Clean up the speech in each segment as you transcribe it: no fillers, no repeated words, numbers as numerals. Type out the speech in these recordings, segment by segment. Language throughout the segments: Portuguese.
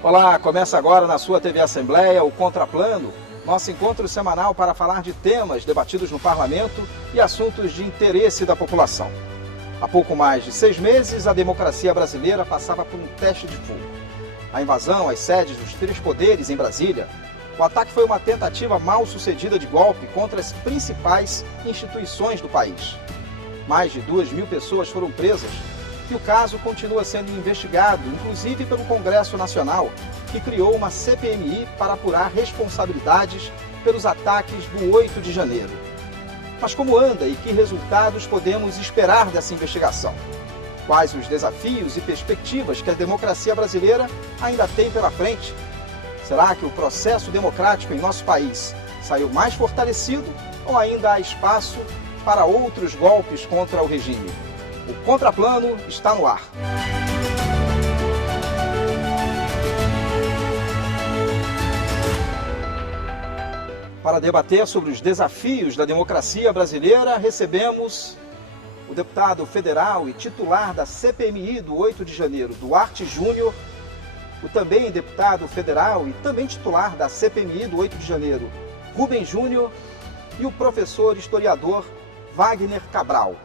Olá, começa agora na sua TV Assembleia o Contraplano, nosso encontro semanal para falar de temas debatidos no Parlamento e assuntos de interesse da população. Há pouco mais de 6 meses, a democracia brasileira passava por um teste de fogo. A invasão às sedes dos 3 poderes em Brasília, o ataque foi uma tentativa mal sucedida de golpe contra as principais instituições do país. Mais de 2.000 pessoas foram presas e o caso continua sendo investigado, inclusive pelo Congresso Nacional, que criou uma CPMI para apurar responsabilidades pelos ataques do 8 de janeiro. Mas como anda e que resultados podemos esperar dessa investigação? Quais os desafios e perspectivas que a democracia brasileira ainda tem pela frente? Será que o processo democrático em nosso país saiu mais fortalecido ou ainda há espaço para outros golpes contra o regime? O Contraplano está no ar. Para debater sobre os desafios da democracia brasileira, recebemos o deputado federal e titular da CPMI do 8 de janeiro, Duarte Júnior, o também deputado federal e também titular da CPMI do 8 de janeiro, Rubens Júnior, e o professor historiador Wagner Cabral.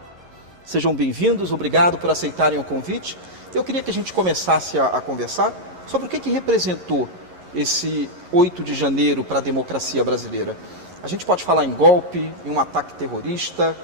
Sejam bem-vindos, obrigado por aceitarem o convite. Eu queria que a gente começasse a conversar sobre o que representou esse 8 de janeiro para a democracia brasileira. A gente pode falar em golpe, em um ataque terrorista.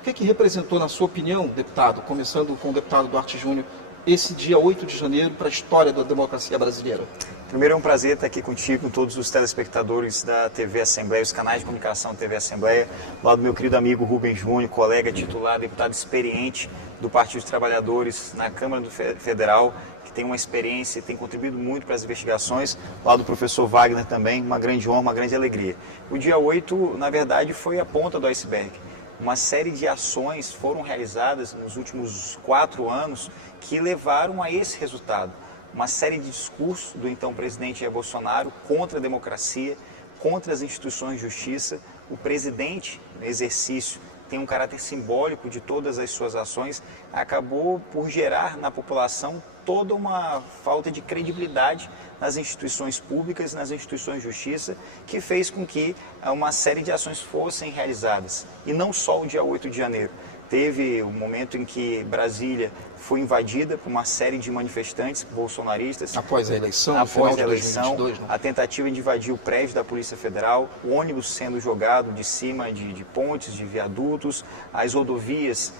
O que representou, na sua opinião, deputado, começando com o deputado Duarte Júnior, esse dia 8 de janeiro para a história da democracia brasileira? Primeiro, é um prazer estar aqui contigo, com todos os telespectadores da TV Assembleia, os canais de comunicação da TV Assembleia, do lado do meu querido amigo Rubens Júnior, colega titular, deputado experiente do Partido dos Trabalhadores na Câmara Federal, que tem uma experiência e tem contribuído muito para as investigações, do lado do professor Wagner também, uma grande honra, uma grande alegria. O dia 8, na verdade, foi a ponta do iceberg. Uma série de ações foram realizadas nos últimos 4 anos que levaram a esse resultado. Uma série de discursos do então presidente Jair Bolsonaro contra a democracia, contra as instituições de justiça. O presidente, no exercício, tem um caráter simbólico de todas as suas ações, acabou por gerar na população toda uma falta de credibilidade nas instituições públicas, nas instituições de justiça, que fez com que uma série de ações fossem realizadas. E não só o dia 8 de janeiro. Teve um momento em que Brasília foi invadida por uma série de manifestantes bolsonaristas. Após a eleição, após a eleição, 2022, né? A tentativa de invadir o prédio da Polícia Federal, o ônibus sendo jogado de cima de pontes, de viadutos, as rodovias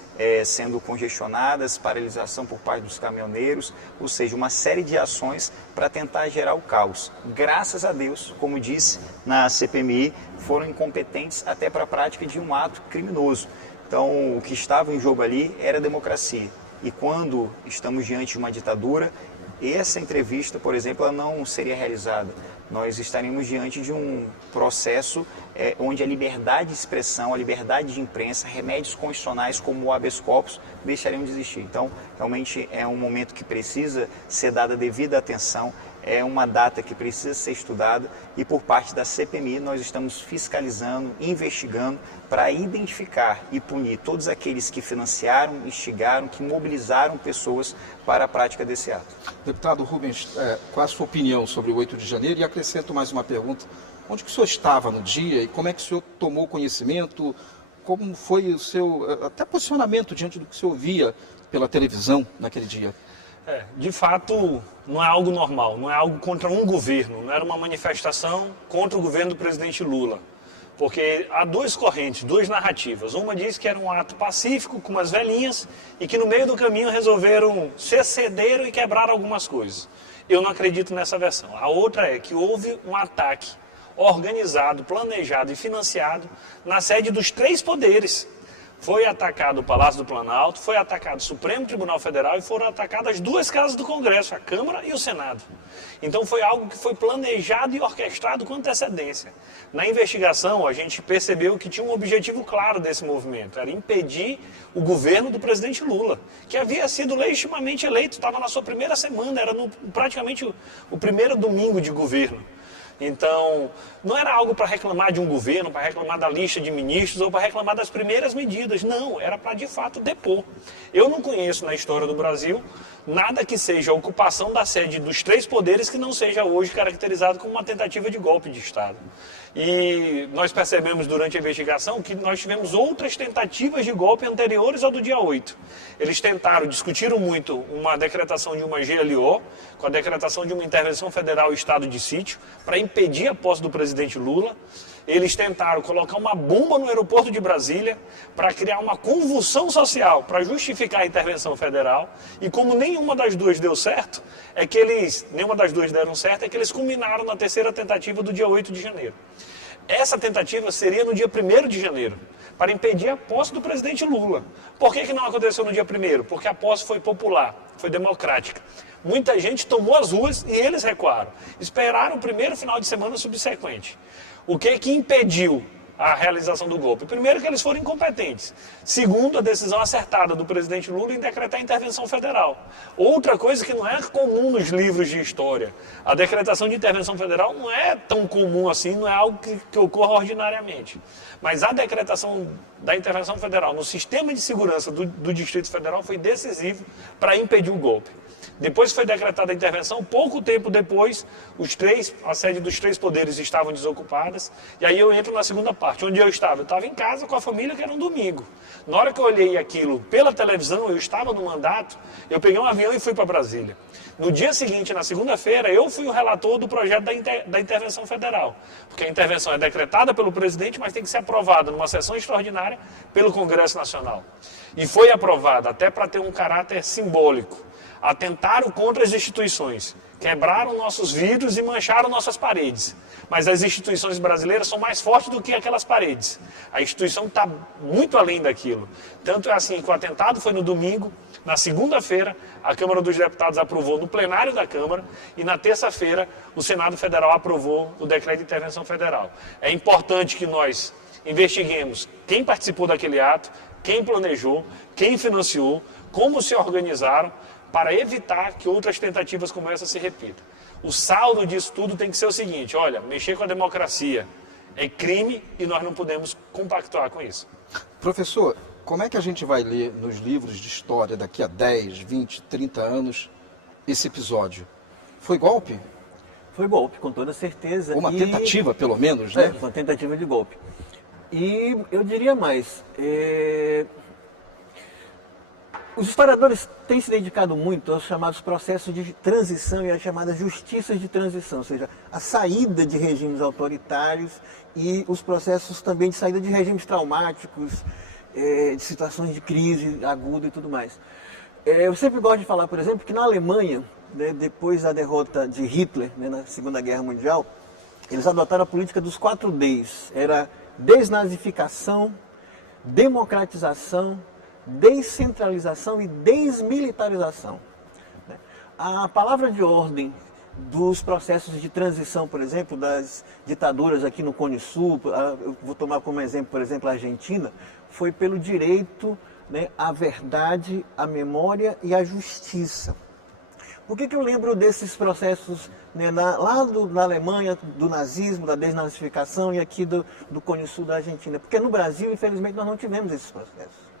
sendo congestionadas, paralisação por parte dos caminhoneiros, ou seja, uma série de ações para tentar gerar o caos. Graças a Deus, como disse na CPMI, foram incompetentes até para a prática de um ato criminoso. Então, o que estava em jogo ali era a democracia. E quando estamos diante de uma ditadura, essa entrevista, por exemplo, ela não seria realizada. Nós estaríamos diante de um processo onde a liberdade de expressão, a liberdade de imprensa, remédios constitucionais como o habeas corpus deixariam de existir. Então, realmente é um momento que precisa ser dada devida atenção. É uma data que precisa ser estudada e por parte da CPMI nós estamos fiscalizando, investigando para identificar e punir todos aqueles que financiaram, instigaram, que mobilizaram pessoas para a prática desse ato. Deputado Rubens, qual a sua opinião sobre o 8 de janeiro? E acrescento mais uma pergunta. Onde que o senhor estava no dia e como é que o senhor tomou conhecimento? Como foi o seu até posicionamento diante do que o senhor via pela televisão naquele dia? De fato, não é algo normal, não é algo contra um governo, não era uma manifestação contra o governo do presidente Lula. Porque há 2 correntes, 2 narrativas. Uma diz que era um ato pacífico com umas velhinhas e que no meio do caminho resolveram se excederam e quebrar algumas coisas. Eu não acredito nessa versão. A outra é que houve um ataque organizado, planejado e financiado na sede dos 3 poderes. Foi atacado o Palácio do Planalto, foi atacado o Supremo Tribunal Federal e foram atacadas 2 casas do Congresso, a Câmara e o Senado. Então foi algo que foi planejado e orquestrado com antecedência. Na investigação, a gente percebeu que tinha um objetivo claro desse movimento, era impedir o governo do presidente Lula, que havia sido legitimamente eleito, estava na sua primeira semana, era praticamente o primeiro domingo de governo. Então, não era algo para reclamar de um governo, para reclamar da lista de ministros ou para reclamar das primeiras medidas. Não, era para de fato depor. Eu não conheço na história do Brasil nada que seja a ocupação da sede dos três poderes que não seja hoje caracterizado como uma tentativa de golpe de Estado. E nós percebemos durante a investigação que nós tivemos outras tentativas de golpe anteriores ao do dia 8. Eles discutiram muito uma decretação de uma GLO, com a decretação de uma intervenção federal em estado de sítio, para impedir a posse do presidente Lula. Eles tentaram colocar uma bomba no aeroporto de Brasília para criar uma convulsão social, para justificar a intervenção federal. E como nenhuma das duas deu certo, nenhuma das duas deram certo, é que eles culminaram na terceira tentativa do dia 8 de janeiro. Essa tentativa seria no dia 1º de janeiro, para impedir a posse do presidente Lula. Por que não aconteceu no dia 1º? Porque a posse foi popular, foi democrática. Muita gente tomou as ruas e eles recuaram. Esperaram o primeiro final de semana subsequente. O que impediu a realização do golpe? Primeiro, que eles foram incompetentes. Segundo, a decisão acertada do presidente Lula em decretar a intervenção federal. Outra coisa que não é comum nos livros de história. A decretação de intervenção federal não é tão comum assim, não é algo que ocorra ordinariamente. Mas a decretação da intervenção federal no sistema de segurança do Distrito Federal foi decisivo para impedir o golpe. Depois que foi decretada a intervenção, pouco tempo depois, a sede dos três poderes estavam desocupadas. E aí eu entro na segunda parte, onde eu estava. Eu estava em casa com a família, que era um domingo. Na hora que eu olhei aquilo pela televisão, eu estava no mandato, eu peguei um avião e fui para Brasília. No dia seguinte, na segunda-feira, eu fui o relator do projeto da intervenção federal. Porque a intervenção é decretada pelo presidente, mas tem que ser aprovada numa sessão extraordinária pelo Congresso Nacional. E foi aprovada até para ter um caráter simbólico. Atentaram contra as instituições, quebraram nossos vidros e mancharam nossas paredes. Mas as instituições brasileiras são mais fortes do que aquelas paredes. A instituição está muito além daquilo. Tanto é assim que o atentado foi no domingo, na segunda-feira a Câmara dos Deputados aprovou no plenário da Câmara e na terça-feira o Senado Federal aprovou o decreto de intervenção federal. É importante que nós investiguemos quem participou daquele ato, quem planejou, quem financiou, como se organizaram, para evitar que outras tentativas como essa se repitam. O saldo disso tudo tem que ser o seguinte: olha, mexer com a democracia é crime e nós não podemos compactuar com isso. Professor, como é que a gente vai ler nos livros de história daqui a 10, 20, 30 anos esse episódio? Foi golpe? Foi golpe, com toda certeza. Uma tentativa, pelo menos, né? Uma tentativa de golpe. E eu diria mais, os historiadores têm se dedicado muito aos chamados processos de transição e às chamadas justiças de transição, ou seja, a saída de regimes autoritários e os processos também de saída de regimes traumáticos, de situações de crise aguda e tudo mais. Eu sempre gosto de falar, por exemplo, que na Alemanha, né, depois da derrota de Hitler, né, na Segunda Guerra Mundial, eles adotaram a política dos 4 Ds. Era desnazificação, democratização, descentralização e desmilitarização. A palavra de ordem dos processos de transição, por exemplo, das ditaduras aqui no Cone Sul, eu vou tomar como exemplo, por exemplo, a Argentina, foi pelo direito, né, à verdade, à memória e à justiça. Por que eu lembro desses processos, né, lá na Alemanha, do nazismo, da desnazificação, e aqui do Cone Sul da Argentina? Porque no Brasil, infelizmente, nós não tivemos esses processos.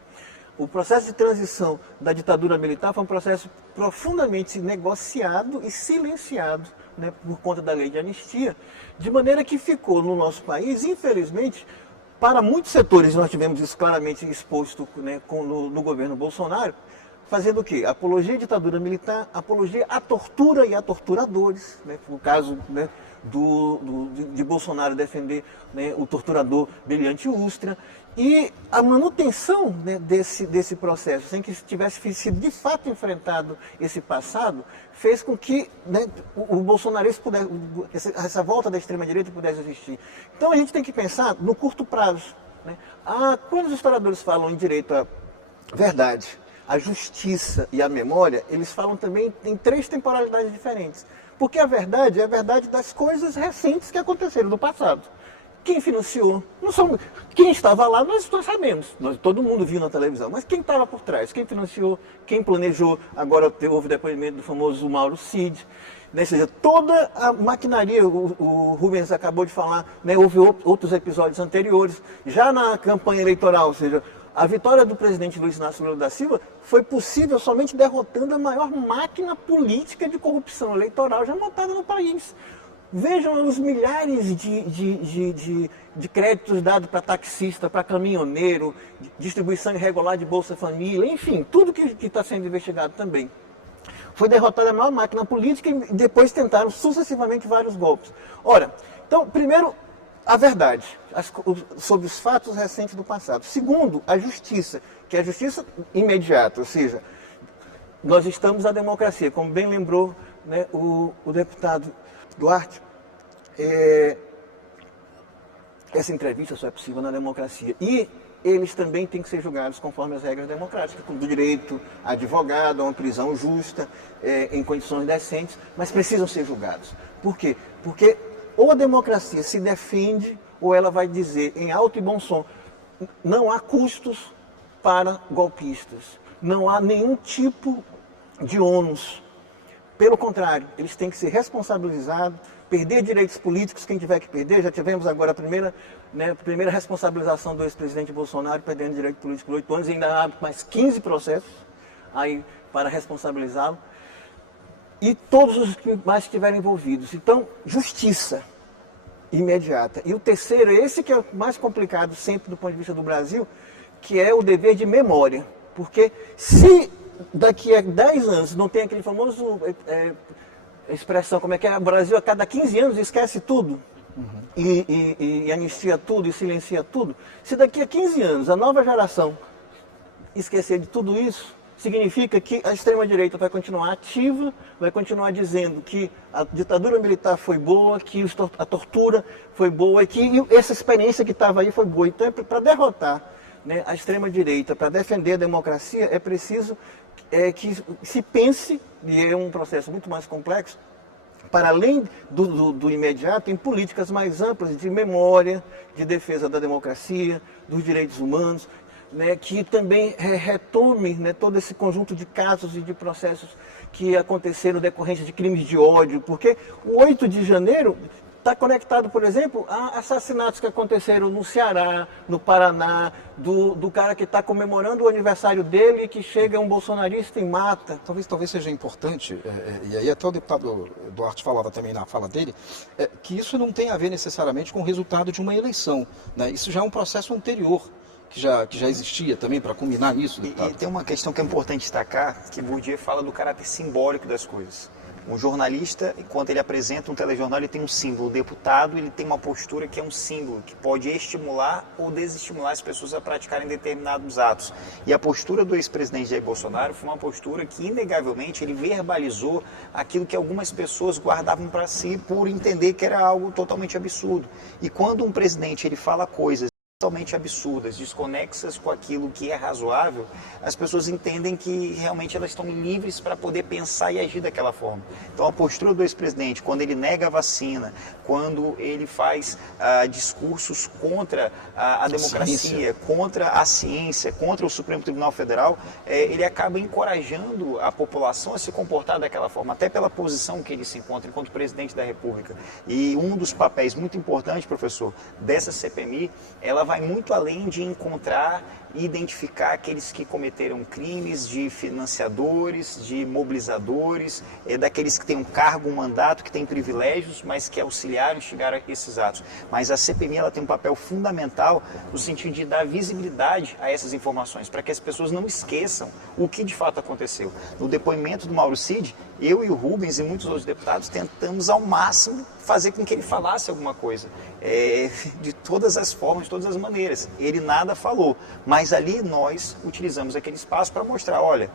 O processo de transição da ditadura militar foi um processo profundamente negociado e silenciado, né, por conta da lei de anistia, de maneira que ficou no nosso país, infelizmente, para muitos setores, nós tivemos isso claramente exposto, né, no governo Bolsonaro, fazendo o quê? Apologia à ditadura militar, apologia à tortura e a torturadores, né, no caso, né, de Bolsonaro defender, né, o torturador Brilhante Ustra, e a manutenção, né, desse processo, sem que tivesse sido de fato enfrentado esse passado, fez com que, né, o bolsonarismo pudesse, essa volta da extrema-direita pudesse existir. Então a gente tem que pensar no curto prazo, né? Quando os historiadores falam em direito à verdade, à justiça e à memória, eles falam também em 3 temporalidades diferentes. Porque a verdade é a verdade das coisas recentes que aconteceram no passado. Quem financiou? Quem estava lá, nós sabemos. Todo mundo viu na televisão. Mas quem estava por trás? Quem financiou? Quem planejou? Agora houve o depoimento do famoso Mauro Cid. né? Ou seja, toda a maquinaria, o Rubens acabou de falar, né? Houve outros episódios anteriores, já na campanha eleitoral, ou seja, a vitória do presidente Luiz Inácio Lula da Silva foi possível somente derrotando a maior máquina política de corrupção eleitoral já montada no país. Vejam os milhares de créditos dados para taxista, para caminhoneiro, distribuição irregular de Bolsa Família, enfim, tudo que está sendo investigado também. Foi derrotada a maior máquina política e depois tentaram sucessivamente vários golpes. Ora, então, primeiro, a verdade sobre os fatos recentes do passado. Segundo, a justiça, que é a justiça imediata, ou seja, nós estamos na democracia, como bem lembrou, né, o deputado Duarte, essa entrevista só é possível na democracia. E eles também têm que ser julgados conforme as regras democráticas, do direito a advogado, a uma prisão justa, em condições decentes, mas precisam ser julgados. Por quê? Porque ou a democracia se defende, ou ela vai dizer em alto e bom som, não há custos para golpistas, não há nenhum tipo de ônus. Pelo contrário, eles têm que ser responsabilizados, perder direitos políticos, quem tiver que perder. Já tivemos agora a primeira responsabilização do ex-presidente Bolsonaro, perdendo direito político por 8 anos, e ainda há mais 15 processos aí para responsabilizá-lo. E todos os que mais estiverem envolvidos. Então, justiça imediata. E o terceiro, esse que é o mais complicado sempre do ponto de vista do Brasil, que é o dever de memória. Porque se daqui a 10 anos não tem aquele famoso expressão, como é que é, o Brasil a cada 15 anos esquece tudo, e anistia tudo, e silencia tudo, se daqui a 15 anos a nova geração esquecer de tudo isso, significa que a extrema-direita vai continuar ativa, vai continuar dizendo que a ditadura militar foi boa, que a tortura foi boa, e que essa experiência que estava aí foi boa. Então, para derrotar, né, a extrema-direita, para defender a democracia, é preciso que se pense, e é um processo muito mais complexo, para além do imediato, em políticas mais amplas de memória, de defesa da democracia, dos direitos humanos, né, que também retome, né, todo esse conjunto de casos e de processos que aconteceram decorrente de crimes de ódio, porque o 8 de janeiro está conectado, por exemplo, a assassinatos que aconteceram no Ceará, no Paraná, do cara que está comemorando o aniversário dele e que chega um bolsonarista e mata. Talvez seja importante, e aí até o deputado Duarte falava também na fala dele, que isso não tem a ver necessariamente com o resultado de uma eleição, né? Isso já é um processo anterior, que já existia também, para culminar isso. E tem uma questão que é importante destacar, que Bourdieu fala do caráter simbólico das coisas. Um jornalista, enquanto ele apresenta um telejornal, ele tem um símbolo. O deputado, ele tem uma postura que é um símbolo, que pode estimular ou desestimular as pessoas a praticarem determinados atos. E a postura do ex-presidente Jair Bolsonaro foi uma postura que, inegavelmente, ele verbalizou aquilo que algumas pessoas guardavam para si por entender que era algo totalmente absurdo. E quando um presidente ele fala coisas totalmente absurdas, desconexas com aquilo que é razoável, as pessoas entendem que realmente elas estão livres para poder pensar e agir daquela forma. Então a postura do ex-presidente, quando ele nega a vacina, quando ele faz discursos contra a democracia, contra a ciência, contra o Supremo Tribunal Federal, ele acaba encorajando a população a se comportar daquela forma, até pela posição que ele se encontra enquanto presidente da República. E um dos papéis muito importantes, professor, dessa CPMI, ela vai muito além de encontrar e identificar aqueles que cometeram crimes, de financiadores, de mobilizadores, daqueles que têm um cargo, um mandato, que têm privilégios, mas que auxiliaram, instigaram esses atos. Mas a CPMI ela tem um papel fundamental no sentido de dar visibilidade a essas informações, para que as pessoas não esqueçam o que de fato aconteceu. No depoimento do Mauro Cid, eu e o Rubens e muitos outros deputados tentamos ao máximo fazer com que ele falasse alguma coisa, de todas as formas, de todas as maneiras. Ele nada falou, mas ali nós utilizamos aquele espaço para mostrar, olha,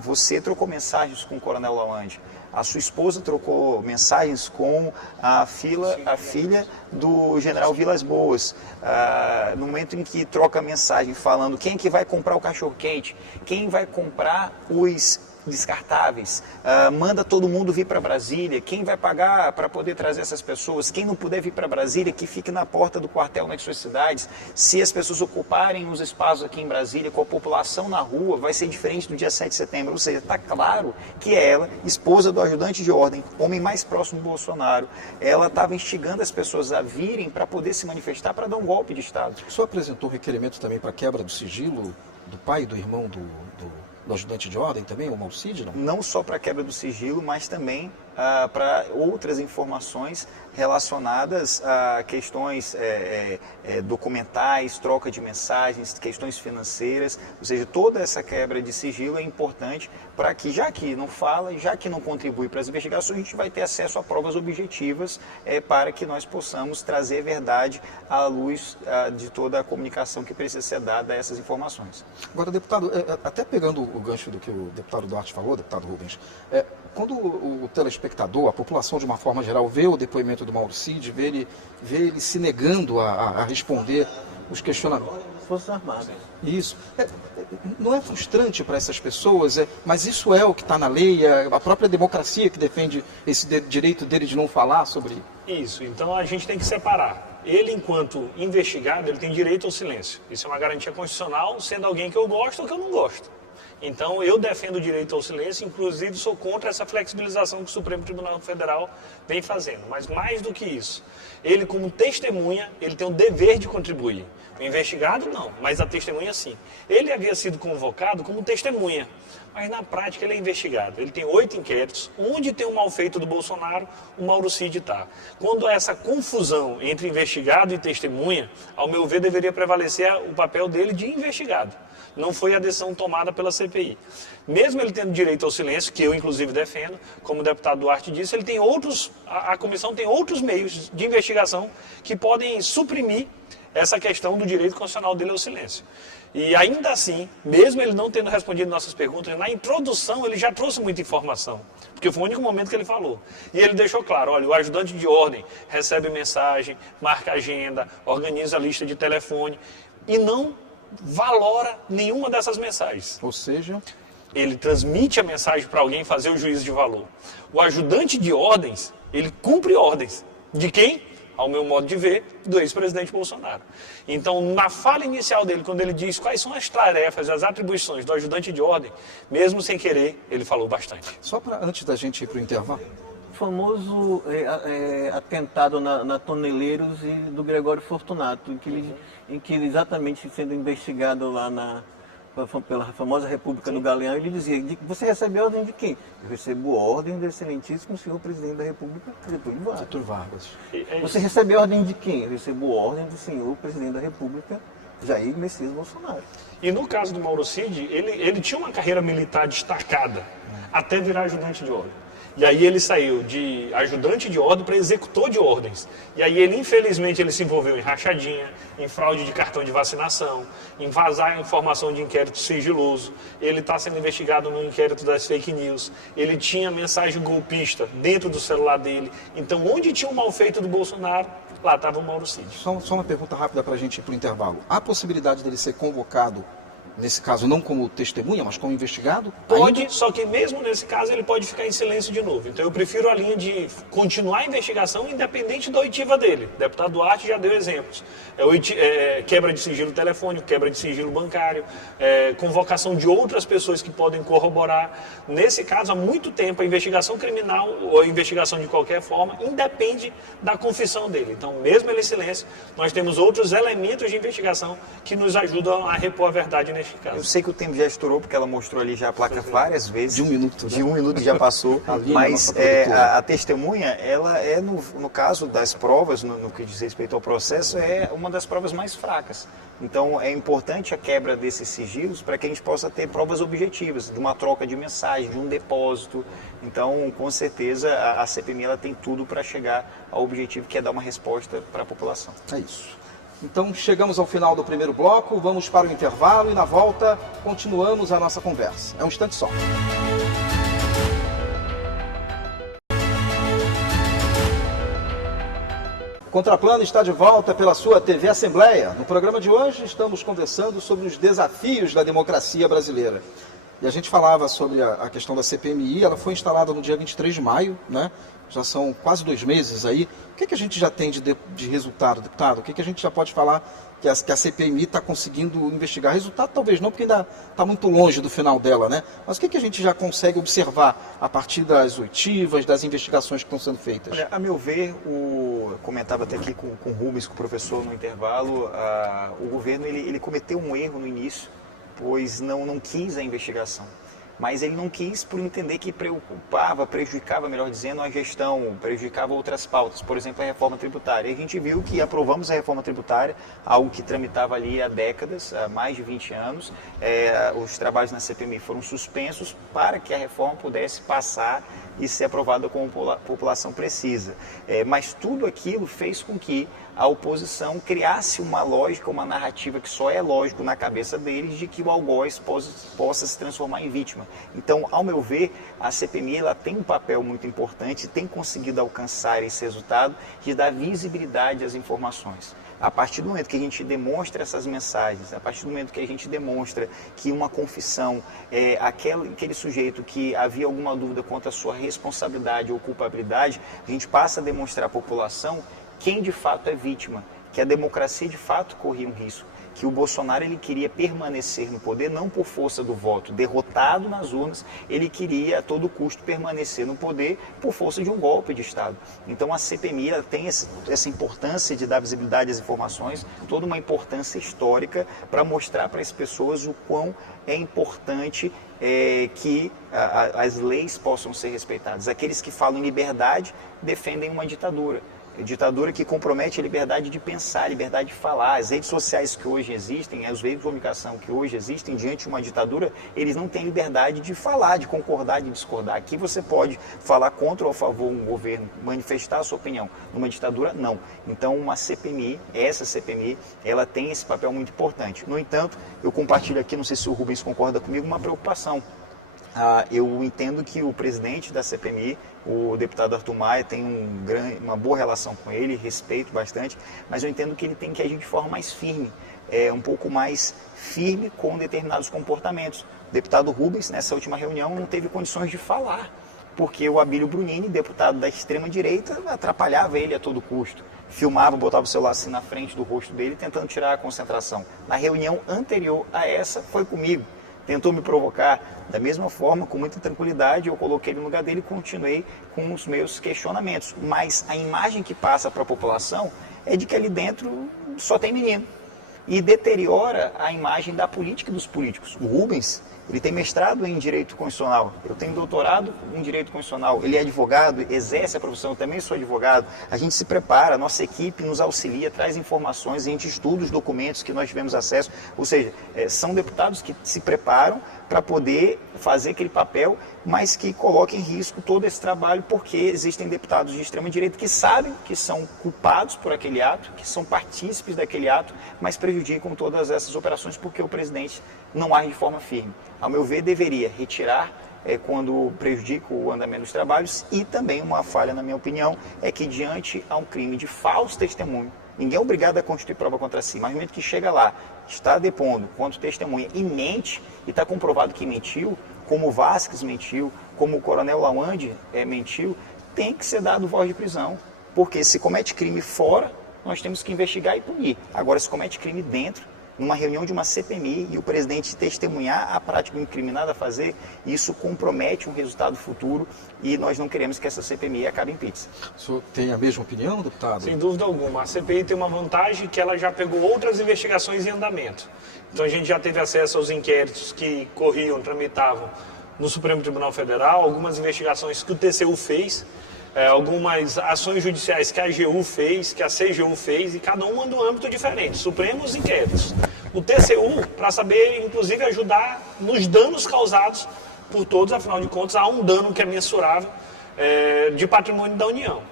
você trocou mensagens com o Coronel Lawande, a sua esposa trocou mensagens com a filha do general Vilas Boas, no momento em que troca mensagem falando quem é que vai comprar o cachorro-quente, quem vai comprar os descartáveis, manda todo mundo vir para Brasília, quem vai pagar para poder trazer essas pessoas, quem não puder vir para Brasília, que fique na porta do quartel nas suas cidades, se as pessoas ocuparem os espaços aqui em Brasília, com a população na rua, vai ser diferente do dia 7 de setembro, ou seja, está claro que ela, esposa do ajudante de ordem, homem mais próximo do Bolsonaro, ela estava instigando as pessoas a virem para poder se manifestar, para dar um golpe de Estado. O senhor apresentou requerimento também para quebra do sigilo do pai e do irmão do ajudante de ordem também, o Mauro Cid, não? Não só para a quebra do sigilo, mas também para outras informações relacionadas a questões documentais, troca de mensagens, questões financeiras, ou seja, toda essa quebra de sigilo é importante para que, já que não fala e já que não contribui para as investigações, a gente vai ter acesso a provas objetivas para que nós possamos trazer verdade à luz de toda a comunicação que precisa ser dada a essas informações. Agora, deputado, até pegando o gancho do que o deputado Duarte falou, deputado Rubens, quando o telespectador, a população de uma forma geral, vê o depoimento do Mauro Cid, vê ele se negando a responder os questionamentos. Forças Armadas. Isso. Não é frustrante para essas pessoas, mas isso é o que está na lei, a própria democracia que defende esse direito dele de não falar sobre... Isso, então a gente tem que separar. Ele, enquanto investigado, ele tem direito ao silêncio. Isso é uma garantia constitucional, sendo alguém que eu gosto ou que eu não gosto. Então, eu defendo o direito ao silêncio, inclusive sou contra essa flexibilização que o Supremo Tribunal Federal vem fazendo. Mas mais do que isso, ele como testemunha, ele tem o dever de contribuir. O investigado não, mas a testemunha sim. Ele havia sido convocado como testemunha, mas na prática ele é investigado. Ele tem 8 inquéritos, onde tem um malfeito do Bolsonaro, o Mauro Cid está. Quando há essa confusão entre investigado e testemunha, ao meu ver deveria prevalecer o papel dele de investigado. Não foi a decisão tomada pela CPI. Mesmo ele tendo direito ao silêncio, que eu inclusive defendo, como o deputado Duarte disse, ele tem a comissão tem outros meios de investigação que podem suprimir essa questão do direito constitucional dele ao silêncio. E ainda assim, mesmo ele não tendo respondido nossas perguntas, na introdução ele já trouxe muita informação, porque foi o único momento que ele falou. E ele deixou claro, olha, o ajudante de ordem recebe mensagem, marca agenda, organiza a lista de telefone e não valora nenhuma dessas mensagens. Ou seja, ele transmite a mensagem para alguém fazer o juízo de valor. O ajudante de ordens, ele cumpre ordens. De quem? Ao meu modo de ver, do ex-presidente Bolsonaro. Então, na fala inicial dele, quando ele diz quais são as tarefas, as atribuições do ajudante de ordem, mesmo sem querer, ele falou bastante. Só antes da gente ir para o intervalo. O famoso atentado na Toneleiros e do Gregório Fortunato, em que ele exatamente sendo investigado lá pela famosa República do Galeão, ele dizia, você recebe ordem de quem? Eu recebo ordem do excelentíssimo senhor presidente da República, Getúlio Vargas. Você recebe ordem de quem? Eu recebo ordem do senhor presidente da República, Jair Messias Bolsonaro. E no caso do Mauro Cid, ele tinha uma carreira militar destacada, até virar ajudante de ordem. E aí ele saiu de ajudante de ordem para executor de ordens. E aí ele, infelizmente, ele se envolveu em rachadinha, em fraude de cartão de vacinação, em vazar informação de inquérito sigiloso. Ele está sendo investigado no inquérito das fake news. Ele tinha mensagem golpista dentro do celular dele. Então, onde tinha o malfeito do Bolsonaro, lá estava o Mauro Cid. Só uma pergunta rápida para a gente ir para o intervalo. Há possibilidade dele ser convocado, nesse caso, não como testemunha, mas como investigado? Pode, ainda? só que mesmo nesse caso ele pode ficar em silêncio de novo. Então eu prefiro a linha de continuar a investigação independente da oitiva dele. O deputado Duarte já deu exemplos. Quebra de sigilo telefônico, quebra de sigilo bancário, convocação de outras pessoas que podem corroborar. Nesse caso, há muito tempo, a investigação criminal ou a investigação de qualquer forma independe da confissão dele. Então, mesmo ele em silêncio, nós temos outros elementos de investigação que nos ajudam a repor a verdade neste caso. Eu sei que o tempo já estourou, porque ela mostrou ali já a placa várias vezes. De 1 minuto. De 1 minuto já passou. Mas a testemunha, ela é, no caso das provas, no que diz respeito ao processo, é uma das provas mais fracas. Então, é importante a quebra desses sigilos para que a gente possa ter provas objetivas, de uma troca de mensagem, de um depósito. Então, com certeza, a CPMI ela tem tudo para chegar ao objetivo, que é dar uma resposta para a população. É isso. Então, chegamos ao final do primeiro bloco, vamos para o intervalo e na volta continuamos a nossa conversa. É um instante só. Contraplano está de volta pela sua TV Assembleia. No programa de hoje estamos conversando sobre os desafios da democracia brasileira. E a gente falava sobre a questão da CPMI, ela foi instalada no dia 23 de maio, né? Já são quase 2 meses aí. O que a gente já tem de resultado, deputado? O que a gente já pode falar que a CPMI está conseguindo investigar? Resultado talvez não, porque ainda está muito longe do final dela, né? Mas o que a gente já consegue observar a partir das oitivas, das investigações que estão sendo feitas? Olha, a meu ver, eu comentava até aqui com o Rubens, com o professor, no intervalo, o governo ele cometeu um erro no início, pois não quis a investigação. Mas ele não quis por entender que prejudicava, melhor dizendo, a gestão, prejudicava outras pautas, por exemplo, a reforma tributária. E a gente viu que aprovamos a reforma tributária, algo que tramitava ali há décadas, há mais de 20 anos. Os trabalhos na CPMI foram suspensos para que a reforma pudesse passar e ser aprovada como a população precisa. Mas tudo aquilo fez com que a oposição criasse uma lógica, uma narrativa que só é lógico na cabeça deles de que o algoz possa se transformar em vítima. Então, ao meu ver, a CPMI ela tem um papel muito importante, tem conseguido alcançar esse resultado de dar visibilidade às informações. A partir do momento que a gente demonstra essas mensagens, a partir do momento que a gente demonstra que uma confissão é aquele sujeito que havia alguma dúvida quanto à sua responsabilidade ou culpabilidade, a gente passa a demonstrar à população quem de fato é vítima, que a democracia de fato corria um risco, que o Bolsonaro ele queria permanecer no poder não por força do voto, derrotado nas urnas, ele queria a todo custo permanecer no poder por força de um golpe de Estado. Então a CPMI ela tem essa importância de dar visibilidade às informações, toda uma importância histórica para mostrar para as pessoas o quão é importante que as leis possam ser respeitadas. Aqueles que falam em liberdade defendem uma ditadura. Ditadura que compromete a liberdade de pensar, a liberdade de falar. As redes sociais que hoje existem, os veículos de comunicação que hoje existem diante de uma ditadura, eles não têm liberdade de falar, de concordar, de discordar. Aqui você pode falar contra ou a favor de um governo, manifestar a sua opinião. Numa ditadura, não. Então, uma CPMI, essa CPMI, ela tem esse papel muito importante. No entanto, eu compartilho aqui, não sei se o Rubens concorda comigo, uma preocupação. Eu entendo que o presidente da CPMI, o deputado Arthur Maia, tem uma boa relação com ele, respeito bastante, mas eu entendo que ele tem que agir de forma mais firme, um pouco mais firme com determinados comportamentos. O deputado Rubens, nessa última reunião, não teve condições de falar, porque o Abílio Brunini, deputado da extrema-direita, atrapalhava ele a todo custo. Filmava, botava o celular assim na frente do rosto dele, tentando tirar a concentração. Na reunião anterior a essa, foi comigo. Tentou me provocar da mesma forma, com muita tranquilidade, eu coloquei ele no lugar dele e continuei com os meus questionamentos. Mas a imagem que passa para a população é de que ali dentro só tem menino. E deteriora a imagem da política e dos políticos. O Rubens, ele tem mestrado em Direito Constitucional, eu tenho doutorado em Direito Constitucional, ele é advogado, exerce a profissão, eu também sou advogado. A gente se prepara, a nossa equipe nos auxilia, traz informações, a gente estuda os documentos que nós tivemos acesso, ou seja, são deputados que se preparam para poder fazer aquele papel, mas que coloca em risco todo esse trabalho, porque existem deputados de extrema-direita que sabem que são culpados por aquele ato, que são partícipes daquele ato, mas prejudicam todas essas operações porque o presidente não age de forma firme. Ao meu ver, deveria retirar quando prejudica o andamento dos trabalhos, e também uma falha, na minha opinião, é que diante a um crime de falso testemunho, ninguém é obrigado a constituir prova contra si, mas no momento que chega lá, está depondo quanto testemunha e mente, e está comprovado que mentiu, como o Vasquez mentiu, como o coronel Lawande mentiu, tem que ser dado voz de prisão, porque se comete crime fora, nós temos que investigar e punir. Agora, se comete crime dentro, numa reunião de uma CPMI, e o presidente testemunhar a prática incriminada a fazer, isso compromete um resultado futuro, e nós não queremos que essa CPMI acabe em pizza. O senhor tem a mesma opinião, deputado? Sem dúvida alguma. A CPI tem uma vantagem que ela já pegou outras investigações em andamento. Então a gente já teve acesso aos inquéritos que corriam, tramitavam no Supremo Tribunal Federal, algumas investigações que o TCU fez, algumas ações judiciais que a AGU fez, que a CGU fez, e cada uma de um âmbito diferente. Supremo, os inquéritos. O TCU, para saber, inclusive, ajudar nos danos causados por todos, afinal de contas, há um dano que é mensurável de patrimônio da União.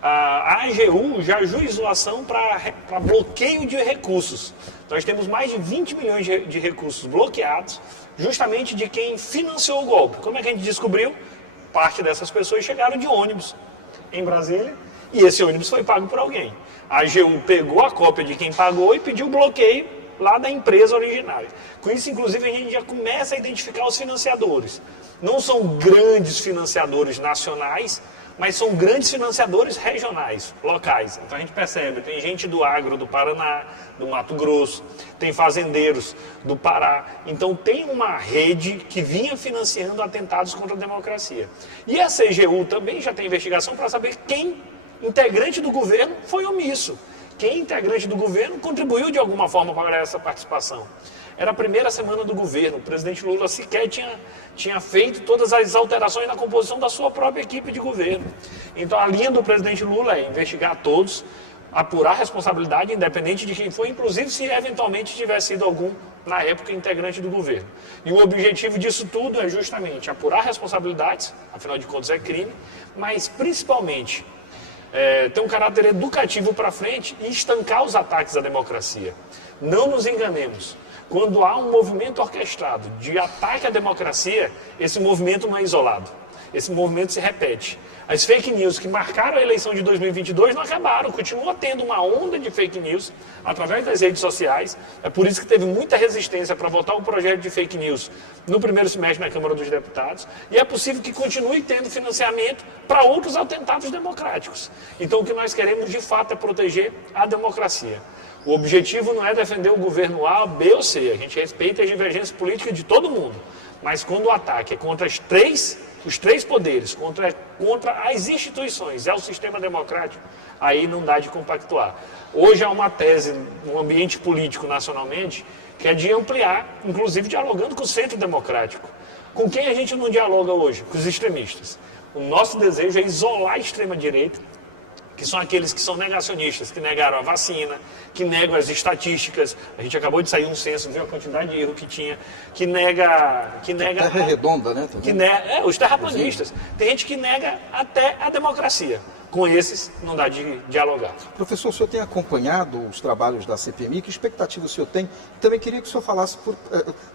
A AGU já ajuizou ação para bloqueio de recursos. Nós temos mais de 20 milhões de recursos bloqueados, justamente de quem financiou o golpe. Como é que a gente descobriu? Parte dessas pessoas chegaram de ônibus em Brasília, e esse ônibus foi pago por alguém. A AGU pegou a cópia de quem pagou e pediu bloqueio lá da empresa originária. Com isso, inclusive, a gente já começa a identificar os financiadores. Não são grandes financiadores nacionais, mas são grandes financiadores regionais, locais. Então a gente percebe, tem gente do agro do Paraná, do Mato Grosso, tem fazendeiros do Pará. Então tem uma rede que vinha financiando atentados contra a democracia. E a CGU também já tem investigação para saber quem, integrante do governo, foi omisso. Quem, integrante do governo, contribuiu de alguma forma para essa participação. Era a primeira semana do governo, o presidente Lula sequer tinha feito todas as alterações na composição da sua própria equipe de governo. Então a linha do presidente Lula é investigar todos, apurar a responsabilidade, independente de quem foi, inclusive se eventualmente tivesse sido algum, na época, integrante do governo. E o objetivo disso tudo é justamente apurar responsabilidades, afinal de contas é crime, mas principalmente ter um caráter educativo para frente e estancar os ataques à democracia. Não nos enganemos. Quando há um movimento orquestrado de ataque à democracia, esse movimento não é isolado. Esse movimento se repete. As fake news que marcaram a eleição de 2022 não acabaram. Continua tendo uma onda de fake news através das redes sociais. É por isso que teve muita resistência para votar um projeto de fake news no primeiro semestre na Câmara dos Deputados. E é possível que continue tendo financiamento para outros atentados democráticos. Então o que nós queremos de fato é proteger a democracia. O objetivo não é defender o governo A, B ou C. A gente respeita as divergências políticas de todo mundo. Mas quando o ataque é contra os três poderes, contra as instituições, é o sistema democrático, aí não dá de compactuar. Hoje há uma tese no ambiente político nacionalmente que é de ampliar, inclusive dialogando com o centro democrático. Com quem a gente não dialoga hoje? Com os extremistas. O nosso desejo é isolar a extrema-direita, que são aqueles que são negacionistas, que negaram a vacina, que negam as estatísticas. A gente acabou de sair um censo, viu a quantidade de erro que tinha, que nega Terra redonda, né? Os terraplanistas. Tem gente que nega até a democracia. Com esses, não dá de dialogar. Professor, o senhor tem acompanhado os trabalhos da CPMI, que expectativa o senhor tem? Também queria que o senhor falasse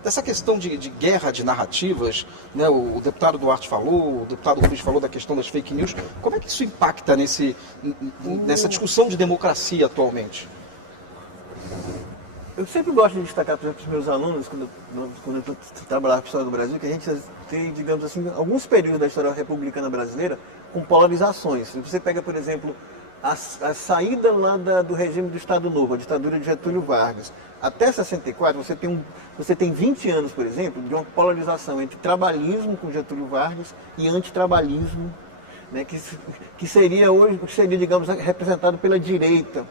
dessa questão de guerra de narrativas, né? O deputado Duarte falou, o deputado Rubens falou da questão das fake news. Como é que isso impacta nessa discussão de democracia atualmente? Eu sempre gosto de destacar, por exemplo, para os meus alunos, quando eu trabalhava com a história do Brasil, que a gente tem, digamos assim, alguns períodos da história republicana brasileira com polarizações. Se você pega, por exemplo, a saída lá do regime do Estado Novo, a ditadura de Getúlio Vargas, até 64, você tem 20 anos, por exemplo, de uma polarização entre trabalhismo com Getúlio Vargas e antitrabalhismo, né, que seria hoje, digamos, representado pela direita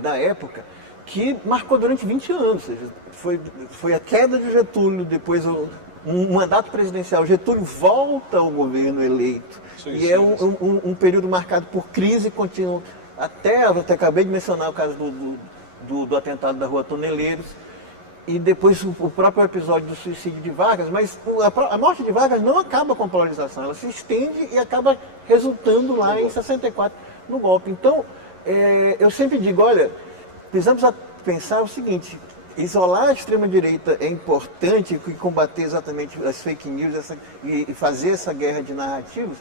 da época, que marcou durante 20 anos. Ou seja, foi a queda de Getúlio, depois um mandato presidencial. Getúlio volta ao governo eleito. E é um período marcado por crise contínua. Eu acabei de mencionar o caso do atentado da Rua Toneleiros, e depois o próprio episódio do suicídio de Vargas, mas a morte de Vargas não acaba com a polarização, ela se estende e acaba resultando lá em 64 no golpe. Então, eu sempre digo, olha, precisamos pensar o seguinte: isolar a extrema-direita é importante, e combater exatamente as fake news e fazer essa guerra de narrativos,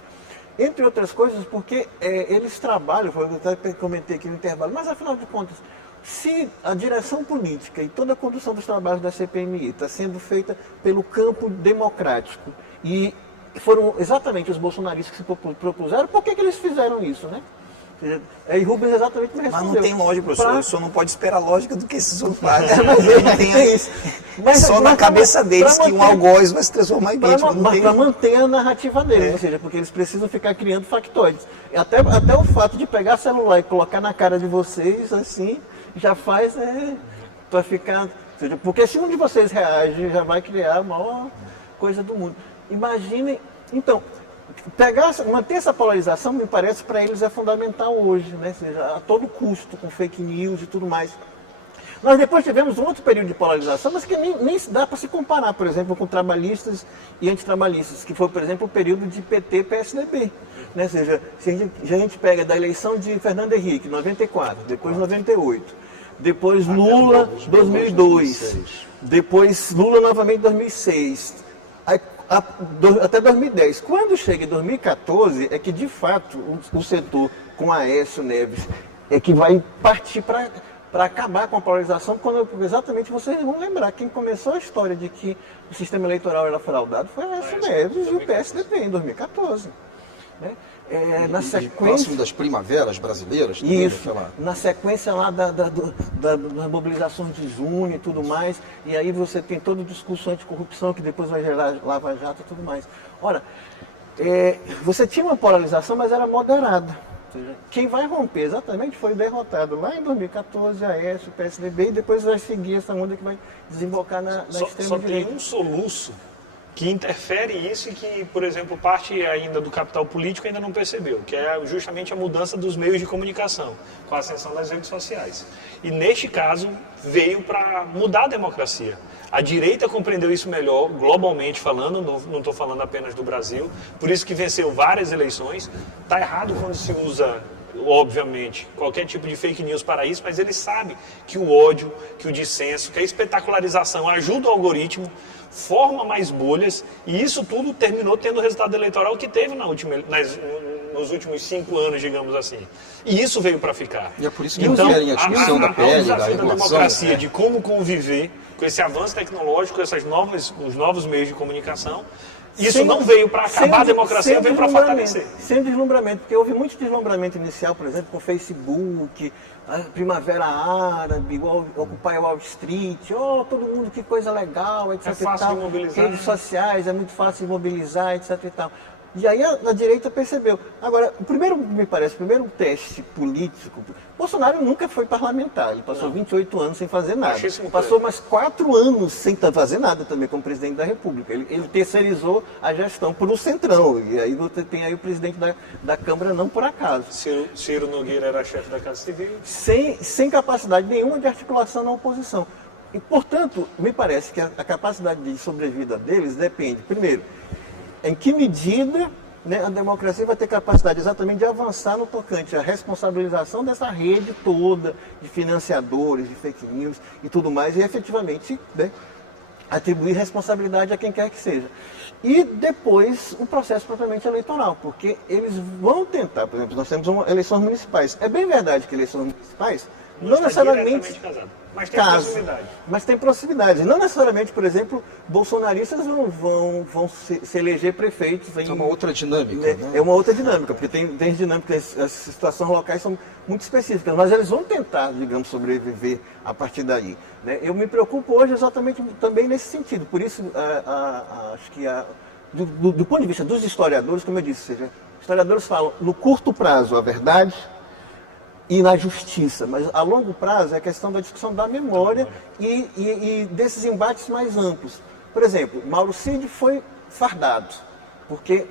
entre outras coisas, porque eles trabalham, eu até comentei aqui no intervalo, mas afinal de contas, se a direção política e toda a condução dos trabalhos da CPMI está sendo feita pelo campo democrático, e foram exatamente os bolsonaristas que se propuseram, por que eles fizeram isso, né? E Rubens exatamente me respondeu. Mas não tem lógica, professor. O senhor não pode esperar a lógica do que esses outros fazem. Só na cabeça deles que um algoz vai se transformar em vítima. Para manter a narrativa deles, ou seja, porque eles precisam ficar criando factoides. Até o fato de pegar celular e colocar na cara de vocês, assim, já faz para ficar... Ou seja, porque se um de vocês reage, já vai criar a maior coisa do mundo. Imaginem... Então... manter essa polarização, me parece, para eles é fundamental hoje, né? Ou seja, a todo custo, com fake news e tudo mais. Nós depois tivemos um outro período de polarização, mas que nem dá para se comparar, por exemplo, com trabalhistas e antitrabalhistas, que foi, por exemplo, o período de PT-PSDB. Né? Ou seja, se a gente pega da eleição de Fernando Henrique, 94, depois 98, depois Lula, 2002, depois Lula novamente, 2006, até 2010. Quando chega em 2014, é que de fato o setor com Aécio Neves é que vai partir para para acabar com a polarização, quando exatamente vocês vão lembrar, quem começou a história de que o sistema eleitoral era fraudado foi a Aécio Neves e o PSDB em 2014. Né? Na sequência, próximo das primaveras brasileiras. Isso, na sequência lá das mobilizações de junho e tudo mais, e aí você tem todo o discurso anticorrupção que depois vai gerar Lava Jato e tudo mais. Ora, você tinha uma polarização, mas era moderada. Ou seja, quem vai romper exatamente foi derrotado lá em 2014, Aécio, PSDB, e depois vai seguir essa onda que vai desembocar na extrema-direita. Só tem um soluço que interfere isso e que, por exemplo, parte ainda do capital político ainda não percebeu, que é justamente a mudança dos meios de comunicação, com a ascensão das redes sociais. E neste caso, veio para mudar a democracia. A direita compreendeu isso melhor, globalmente falando, não estou falando apenas do Brasil, por isso que venceu várias eleições. Está errado quando se usa, obviamente, qualquer tipo de fake news para isso, mas ele sabe que o ódio, que o dissenso, que a espetacularização ajuda o algoritmo, forma mais bolhas, e isso tudo terminou tendo o resultado eleitoral que teve nos últimos 5 anos, digamos assim. E isso veio para ficar. E é por isso que então, querem a discussão da PL, da regulação, democracia, de como conviver com esse avanço tecnológico, os novos meios de comunicação. Isso não veio para acabar a democracia, veio para fortalecer. Sem deslumbramento, porque houve muito deslumbramento inicial, por exemplo, com o Facebook, a Primavera Árabe, Occupy Wall Street, todo mundo, que coisa legal, etc. É fácil de mobilizar. Redes sociais, é muito fácil de mobilizar, etc. e tal. E aí a direita percebeu. Agora, o primeiro teste político, Bolsonaro nunca foi parlamentar, ele passou 28 anos sem fazer nada. Passou mais 4 anos sem fazer nada também como presidente da República. Ele terceirizou a gestão por um centrão, e aí você tem aí o presidente da Câmara, não por acaso. Ciro Nogueira era chefe da Casa Civil. Sem capacidade nenhuma de articulação na oposição. E, portanto, me parece que a capacidade de sobrevida deles depende, primeiro, em que medida, né, a democracia vai ter capacidade exatamente de avançar no tocante à responsabilização dessa rede toda de financiadores, de fake news e tudo mais, e efetivamente, né, atribuir responsabilidade a quem quer que seja. E depois o processo propriamente eleitoral, porque eles vão tentar, por exemplo, nós temos eleições municipais. É bem verdade que eleições municipais não necessariamente mas tem proximidade. Mas tem proximidade. Não necessariamente, por exemplo, bolsonaristas vão se eleger prefeitos. É uma outra dinâmica. Né? É uma outra dinâmica, porque tem dinâmicas, as situações locais são muito específicas, mas eles vão tentar, digamos, sobreviver a partir daí. Né? Eu me preocupo hoje exatamente também nesse sentido. Por isso, acho que do ponto de vista dos historiadores, como eu disse, ou seja, historiadores falam no curto prazo a verdade e na justiça, mas a longo prazo é a questão da discussão da memória e desses embates mais amplos. Por exemplo, Mauro Cid foi fardado, porque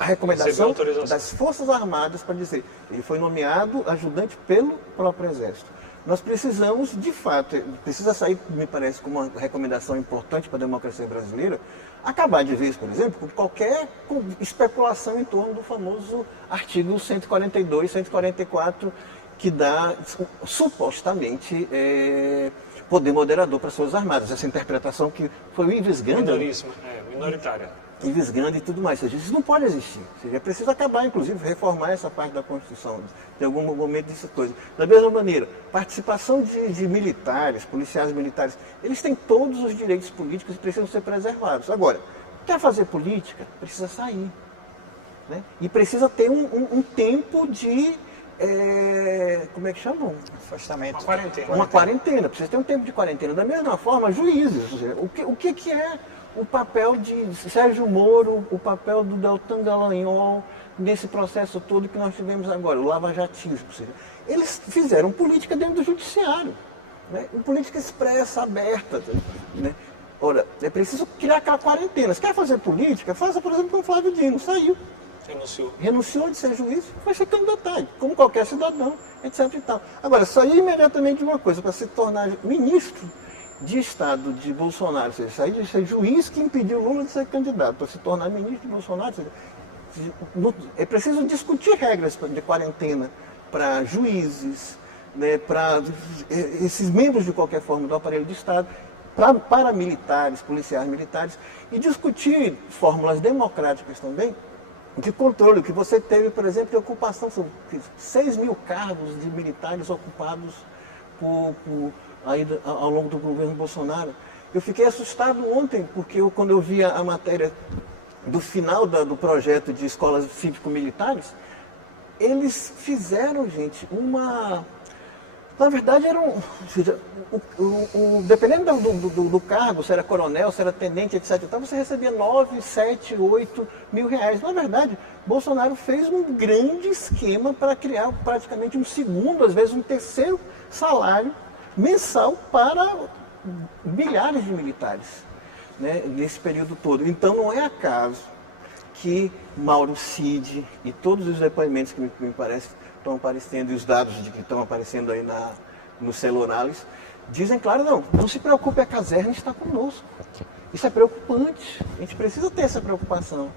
a recomendação das Forças Armadas para dizer, ele foi nomeado ajudante pelo próprio Exército. Nós precisamos, de fato, precisa sair, me parece, como uma recomendação importante para a democracia brasileira, acabar de vez, por exemplo, com qualquer especulação em torno do famoso artigo 142, 144, que dá, supostamente, poder moderador para as Forças Armadas. Essa interpretação que foi o Ives Gandhi. Minoritária. Ives Gandhi e tudo mais. Ou seja, isso não pode existir. Ou seja, é preciso acabar, inclusive, reformar essa parte da Constituição, de algum momento dessa coisa. Da mesma maneira, participação de militares, policiais militares, eles têm todos os direitos políticos e precisam ser preservados. Agora, quer fazer política? Precisa sair. Né? E precisa ter um tempo de... como é que chamam? Afastamento. Uma quarentena. Precisa ter um tempo de quarentena. Da mesma forma, juízes. Ou seja, o que é o papel de Sérgio Moro, o papel do Deltan Dallagnol nesse processo todo que nós tivemos agora, o lavajatismo? Ou seja, eles fizeram política dentro do judiciário, né? Uma política expressa, aberta. Né? Ora, é preciso criar aquela quarentena. Se quer fazer política, faça, por exemplo, com o Flávio Dino. Saiu. Renunciou de ser juiz, foi ser candidato, como qualquer cidadão, etc. E tal. Agora, saiu imediatamente de uma coisa, para se tornar ministro de Estado de Bolsonaro, ou seja, sair de ser juiz que impediu Lula de ser candidato, para se tornar ministro de Bolsonaro, é preciso discutir regras de quarentena para juízes, né, para esses membros de qualquer forma do aparelho de Estado, para militares, policiais militares, e discutir fórmulas democráticas também de controle, que você teve, por exemplo, de ocupação, são 6 mil cargos de militares ocupados ao longo do governo Bolsonaro. Eu fiquei assustado ontem, porque quando eu vi a matéria do final do projeto de escolas cívico-militares, eles fizeram, gente, na verdade, dependendo do cargo, se era coronel, se era tenente, etc. Então você recebia 9, 7, 8 mil reais. Na verdade, Bolsonaro fez um grande esquema para criar praticamente um segundo, às vezes um terceiro salário mensal para milhares de militares, né, nesse período todo. Então não é acaso que Mauro Cid e todos os depoimentos que me parece estão aparecendo e os dados que estão aparecendo aí no celulares dizem, claro, não se preocupe, a caserna está conosco. Isso é preocupante, a gente precisa ter essa preocupação,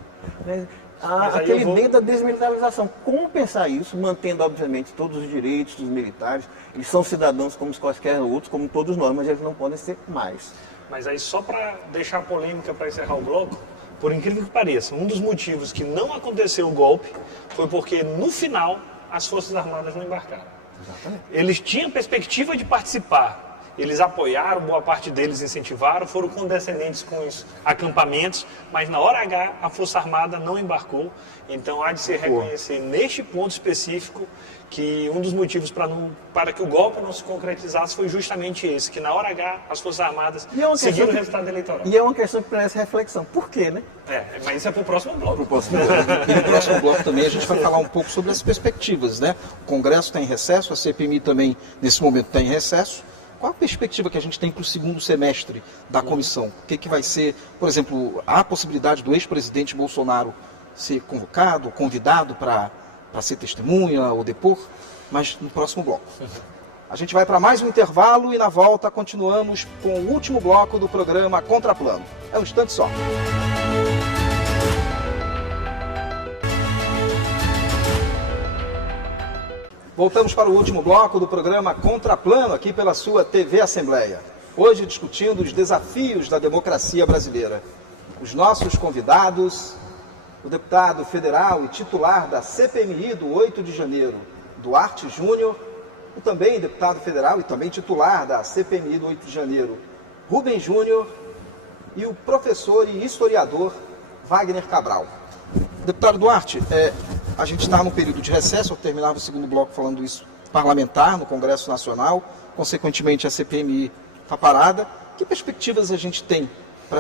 né? Aquele medo da desmilitarização. Como pensar isso, mantendo, obviamente, todos os direitos dos militares? Eles são cidadãos como quaisquer outros, como todos nós, mas eles não podem ser mais. Mas aí, só para deixar a polêmica para encerrar o bloco, por incrível que pareça, um dos motivos que não aconteceu o golpe foi porque, no final, as Forças Armadas não embarcaram. Exatamente. Eles tinham perspectiva de participar. Eles apoiaram, boa parte deles incentivaram, foram condescendentes com os acampamentos, mas na hora H a Força Armada não embarcou. Então há de se reconhecer neste ponto específico que um dos motivos para que o golpe não se concretizasse foi justamente esse, que na hora H as Forças Armadas seguiram o resultado eleitoral. E é uma questão que merece reflexão. Por quê, né? Mas isso é para o próximo bloco. E no próximo bloco também a gente vai falar um pouco sobre as perspectivas, né? O Congresso está em recesso, a CPMI também nesse momento está em recesso. Qual a perspectiva que a gente tem para o segundo semestre da comissão? O que vai ser, por exemplo, há a possibilidade do ex-presidente Bolsonaro ser convocado, convidado para ser testemunha ou depor? Mas no próximo bloco. A gente vai para mais um intervalo e na volta continuamos com o último bloco do programa Contraplano. É um instante só. Voltamos para o último bloco do programa Contraplano, aqui pela sua TV Assembleia. Hoje discutindo os desafios da democracia brasileira. Os nossos convidados, o deputado federal e titular da CPMI do 8 de janeiro, Duarte Júnior, o também deputado federal e também titular da CPMI do 8 de janeiro, Rubem Júnior, e o professor e historiador Wagner Cabral. Deputado Duarte, a gente está no período de recesso, eu terminava o segundo bloco falando isso, parlamentar no Congresso Nacional, consequentemente a CPMI está parada. Que perspectivas a gente tem para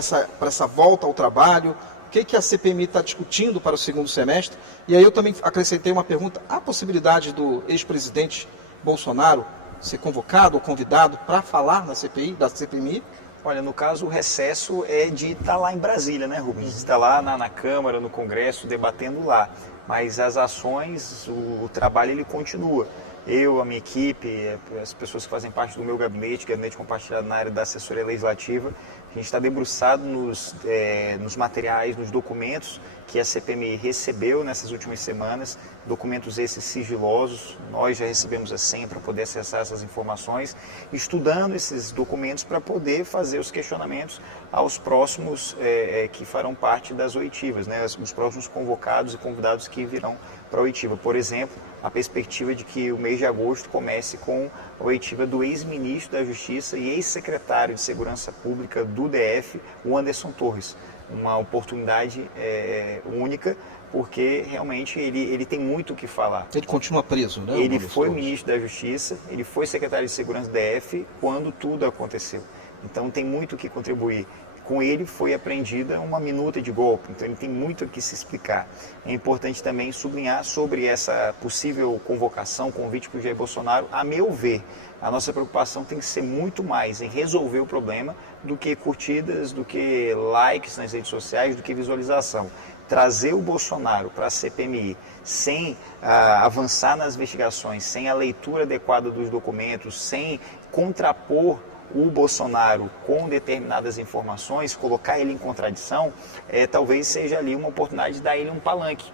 essa volta ao trabalho? O que a CPMI está discutindo para o segundo semestre? E aí eu também acrescentei uma pergunta: há possibilidade do ex-presidente Bolsonaro ser convocado ou convidado para falar na CPI, da CPMI? Olha, no caso, o recesso é de estar lá em Brasília, né, Rubens? Estar lá na Câmara, no Congresso, debatendo lá. Mas as ações, o trabalho, ele continua. Eu, a minha equipe, as pessoas que fazem parte do meu gabinete compartilhado na área da assessoria legislativa, a gente está debruçado nos materiais, nos documentos que a CPMI recebeu nessas últimas semanas, documentos esses sigilosos. Nós já recebemos a senha para poder acessar essas informações, estudando esses documentos para poder fazer os questionamentos aos próximos que farão parte das oitivas, né? Os próximos convocados e convidados que virão para a oitiva. Por exemplo, a perspectiva de que o mês de agosto comece com a oitiva do ex-ministro da Justiça e ex-secretário de Segurança Pública do DF, o Anderson Torres. Uma oportunidade única, porque realmente ele tem muito o que falar. Ele continua preso, né? Ele foi ministro da Justiça, ele foi secretário de Segurança do DF quando tudo aconteceu. Então tem muito o que contribuir. Com ele foi apreendida uma minuta de golpe, então ele tem muito o que se explicar. É importante também sublinhar sobre essa possível convocação, convite para o Jair Bolsonaro. A meu ver, a nossa preocupação tem que ser muito mais em resolver o problema do que curtidas, do que likes nas redes sociais, do que visualização. Trazer o Bolsonaro para a CPMI sem avançar nas investigações, sem a leitura adequada dos documentos, sem contrapor o Bolsonaro com determinadas informações, colocar ele em contradição, talvez seja ali uma oportunidade de dar ele um palanque.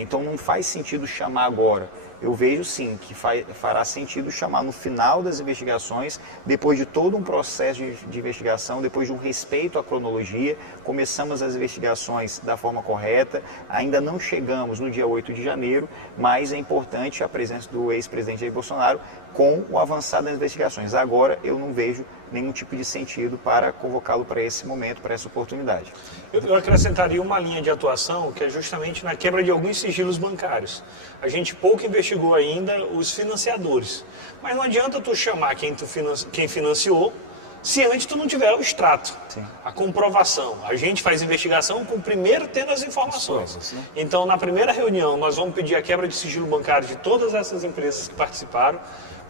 Então não faz sentido chamar agora. eu vejo sim que fará sentido chamar no final das investigações, depois de todo um processo de investigação, depois de um respeito à cronologia, começamos as investigações da forma correta, ainda não chegamos no dia 8 de janeiro, mas é importante a presença do ex-presidente Jair Bolsonaro com o avançar das investigações. Agora eu não vejo nenhum tipo de sentido para convocá-lo para esse momento, para essa oportunidade. Eu acrescentaria uma linha de atuação que é justamente na quebra de alguns sigilos bancários. A gente pouco investigou ainda os financiadores, mas não adianta tu chamar quem financiou se antes tu não tiver o extrato, a comprovação. A gente faz investigação com primeiro tendo as informações. Então, na primeira reunião, nós vamos pedir a quebra de sigilo bancário de todas essas empresas que participaram,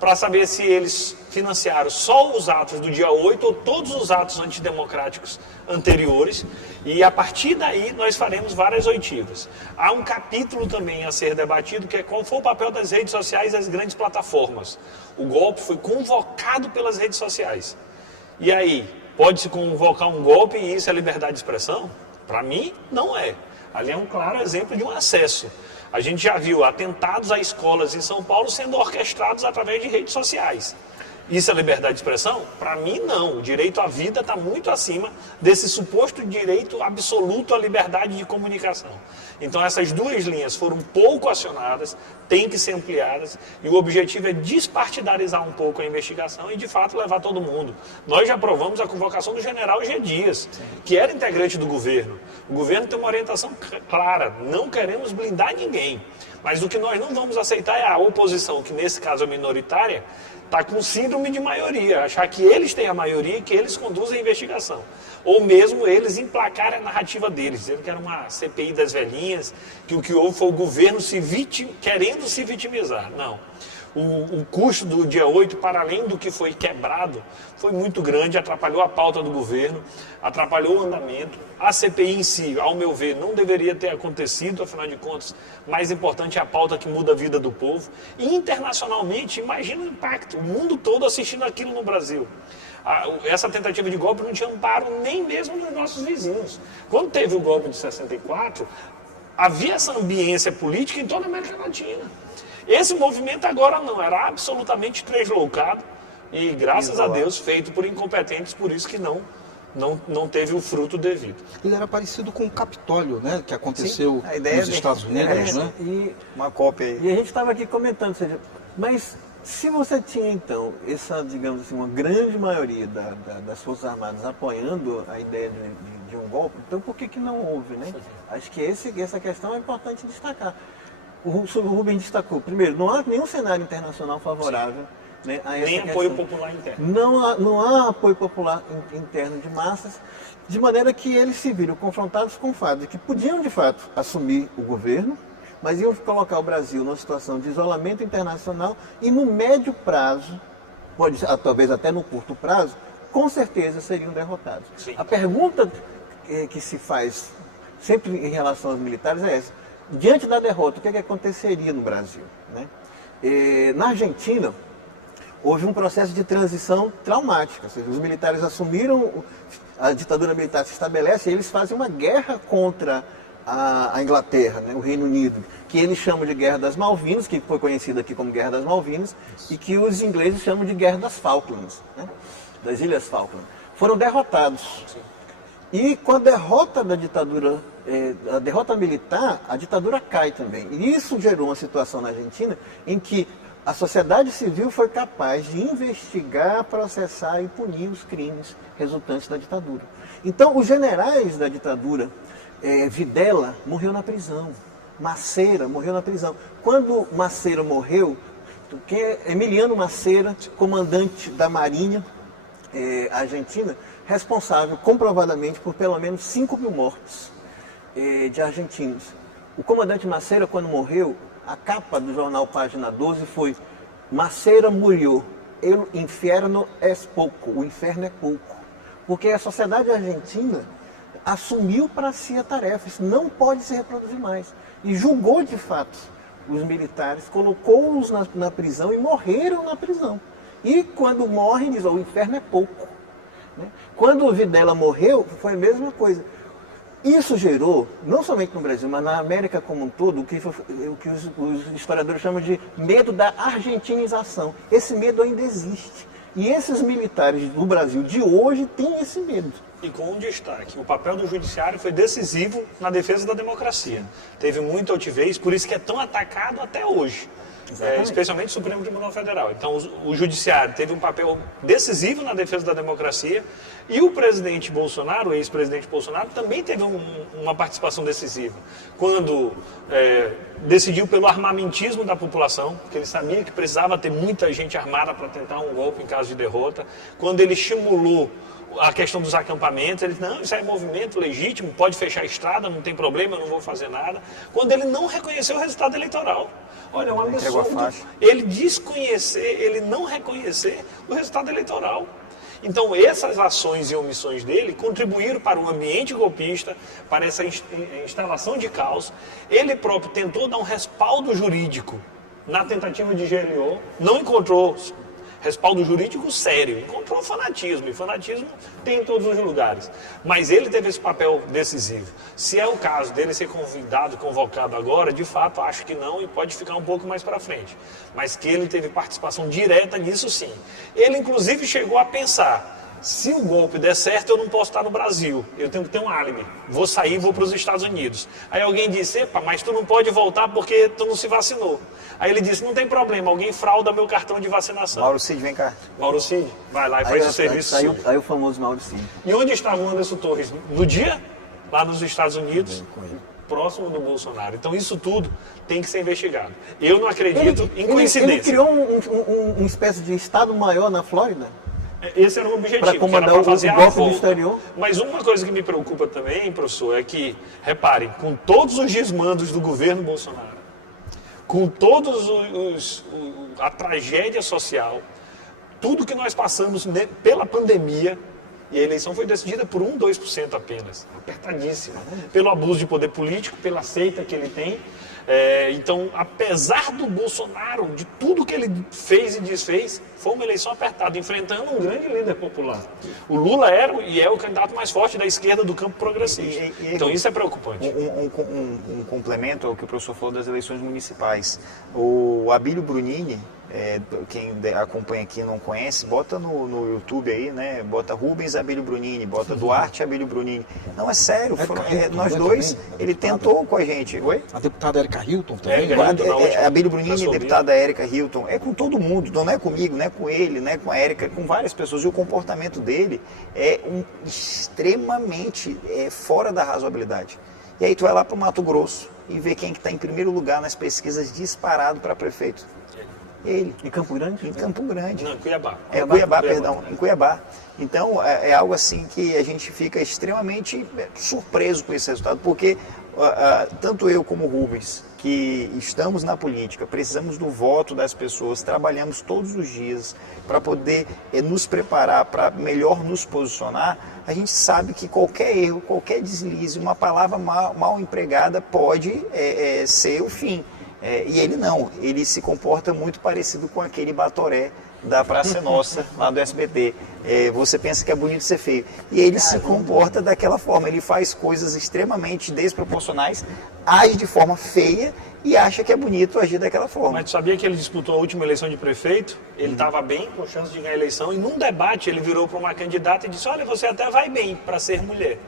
para saber se eles financiaram só os atos do dia 8 ou todos os atos antidemocráticos anteriores. E a partir daí nós faremos várias oitivas. Há um capítulo também a ser debatido, que é qual foi o papel das redes sociais e das grandes plataformas. O golpe foi convocado pelas redes sociais. E aí, pode-se convocar um golpe e isso é liberdade de expressão? Para mim, não é. Ali é um claro exemplo de um acesso. A gente já viu atentados a escolas em São Paulo sendo orquestrados através de redes sociais. Isso é liberdade de expressão? Para mim, não. O direito à vida está muito acima desse suposto direito absoluto à liberdade de comunicação. Então, essas duas linhas foram pouco acionadas, têm que ser ampliadas, e o objetivo é despartidarizar um pouco a investigação e, de fato, levar todo mundo. Nós já aprovamos a convocação do general G. Dias, que era integrante do governo. O governo tem uma orientação clara, não queremos blindar ninguém. Mas o que nós não vamos aceitar é a oposição, que nesse caso é minoritária, está com síndrome de maioria, achar que eles têm a maioria e que eles conduzem a investigação. Ou mesmo eles emplacarem a narrativa deles, dizendo que era uma CPI das velhinhas, que o que houve foi o governo querendo se vitimizar. Não. O custo do dia 8, para além do que foi quebrado, foi muito grande, atrapalhou a pauta do governo, atrapalhou o andamento. A CPI em si, ao meu ver, não deveria ter acontecido, afinal de contas, mais importante é a pauta que muda a vida do povo. E internacionalmente, imagina o impacto, o mundo todo assistindo aquilo no Brasil. Essa tentativa de golpe não tinha amparo nem mesmo nos nossos vizinhos. Quando teve o golpe de 64, havia essa ambiência política em toda a América Latina. Esse movimento agora não, era absolutamente translocado e, graças a Deus, feito por incompetentes, por isso que não teve o fruto devido. Ele era parecido com o Capitólio, né, que aconteceu nos Estados Unidos, né? Uma cópia aí. E a gente estava aqui comentando, mas se você tinha, então, essa, digamos assim, uma grande maioria das Forças Armadas apoiando a ideia de um golpe, então por que não houve, né? Acho que essa questão é importante destacar. O Rubem destacou, primeiro, não há nenhum cenário internacional favorável, né, a essa nem questão. apoio popular interno. Não há apoio popular interno de massas, de maneira que eles se viram confrontados com o fato de que podiam, de fato, assumir o governo, mas iam colocar o Brasil numa situação de isolamento internacional e no médio prazo, talvez até no curto prazo, com certeza seriam derrotados. Sim. A pergunta que se faz sempre em relação aos militares é essa. Diante da derrota, o que aconteceria no Brasil, né? Na Argentina, houve um processo de transição traumática. Ou seja, os militares assumiram, a ditadura militar se estabelece e eles fazem uma guerra contra a Inglaterra, né, o Reino Unido, que eles chamam de Guerra das Malvinas, que foi conhecida aqui como Guerra das Malvinas, e que os ingleses chamam de Guerra das Falklands, né, das Ilhas Falkland. Foram derrotados. E com a derrota da ditadura, a derrota militar, a ditadura cai também. E isso gerou uma situação na Argentina em que a sociedade civil foi capaz de investigar, processar e punir os crimes resultantes da ditadura. Então, os generais da ditadura, Videla morreu na prisão, Maceira morreu na prisão. Quando Maceira morreu, Emiliano Maceira, comandante da Marinha argentina, responsável comprovadamente por pelo menos 5.000 mortes de argentinos. O comandante Maceira, quando morreu, a capa do jornal Página 12 foi: Maceira murió, el infierno es pouco, o inferno é pouco. Porque a sociedade argentina assumiu para si a tarefa, isso não pode se reproduzir mais. E julgou de fato os militares, colocou-os na prisão e morreram na prisão. E quando morrem, diz: o inferno é pouco. Quando o Videla morreu, foi a mesma coisa. Isso gerou, não somente no Brasil, mas na América como um todo, o que os historiadores chamam de medo da argentinização. Esse medo ainda existe. E esses militares do Brasil de hoje têm esse medo. E com um destaque, o papel do judiciário foi decisivo na defesa da democracia. Teve muita altivez, por isso que é tão atacado até hoje. Especialmente o Supremo Tribunal Federal. Então, o Judiciário teve um papel decisivo na defesa da democracia e o presidente Bolsonaro, o ex-presidente Bolsonaro, também teve uma participação decisiva. Quando decidiu pelo armamentismo da população, porque ele sabia que precisava ter muita gente armada para tentar um golpe em caso de derrota. Quando ele estimulou a questão dos acampamentos, ele disse, não, isso é movimento legítimo, pode fechar a estrada, não tem problema, eu não vou fazer nada. Quando ele não reconheceu o resultado eleitoral. Olha, é um absurdo ele desconhecer, ele não reconhecer o resultado eleitoral. Então, essas ações e omissões dele contribuíram para o ambiente golpista, para essa instalação de caos. Ele próprio tentou dar um respaldo jurídico na tentativa de GLO, não encontrou respaldo jurídico sério, encontrou fanatismo, e fanatismo tem em todos os lugares. Mas ele teve esse papel decisivo. Se é o caso dele ser convocado agora, de fato, acho que não, e pode ficar um pouco mais para frente. Mas que ele teve participação direta nisso, sim. Ele, inclusive, chegou a pensar, se o golpe der certo, eu não posso estar no Brasil, eu tenho que ter um álibi, vou sair e vou para os Estados Unidos. Aí alguém disse, epa, mas tu não pode voltar porque tu não se vacinou. Aí ele disse, não tem problema, alguém frauda meu cartão de vacinação. Mauro Cid, vem cá. Mauro Cid, vai lá e faz o serviço. Aí o famoso Mauro Cid. E onde estava o Anderson Torres? No dia? Lá nos Estados Unidos, próximo do Bolsonaro. Então isso tudo tem que ser investigado. Eu não acredito em coincidência. Ele criou uma espécie de Estado-Maior na Flórida? Esse era o objetivo, para comandar o golpe do exterior. Mas uma coisa que me preocupa também, professor, é que, reparem, com todos os desmandos do governo Bolsonaro, com todos a tragédia social, tudo que nós passamos pela pandemia, e a eleição foi decidida por 2% apenas, apertadíssima, pelo abuso de poder político, pela seita que ele tem. Então, apesar do Bolsonaro, de tudo que ele fez e desfez, foi uma eleição apertada, enfrentando um grande líder popular. O Lula era e é o candidato mais forte da esquerda do campo progressista. Então isso é preocupante. Um complemento ao que o professor falou das eleições municipais. O Abílio Brunini, quem acompanha aqui e não conhece, bota no YouTube aí, né? Bota Rubens Abílio Brunini, bota Duarte Abílio Brunini. Não, é sério, nós dois, ele tentou com a gente. Oi? A deputada Érica Hilton também. Abílio Brunini, deputada Érica Hilton. É com todo mundo, não é comigo, não é com ele, não é com a Érica, é com várias pessoas. E o comportamento dele é extremamente fora da razoabilidade. E aí tu vai lá para o Mato Grosso e vê quem que está em primeiro lugar nas pesquisas disparado para prefeito. Ele. Em Campo Grande? Em Campo Grande. Não, em Cuiabá. Cuiabá, perdão, em Cuiabá. Então, é algo assim que a gente fica extremamente surpreso com esse resultado, porque tanto eu como o Rubens, que estamos na política, precisamos do voto das pessoas, trabalhamos todos os dias para poder nos preparar para melhor nos posicionar, a gente sabe que qualquer erro, qualquer deslize, uma palavra mal empregada pode ser o fim. E ele não, ele se comporta muito parecido com aquele Batoré da Praça Nossa, lá do SBT. Você pensa que é bonito ser feio. E ele se comporta daquela forma, ele faz coisas extremamente desproporcionais, age de forma feia e acha que é bonito agir daquela forma. Mas tu sabia que ele disputou a última eleição de prefeito? Ele estava bem, com chance de ganhar a eleição, e num debate ele virou para uma candidata e disse, olha, você até vai bem para ser mulher.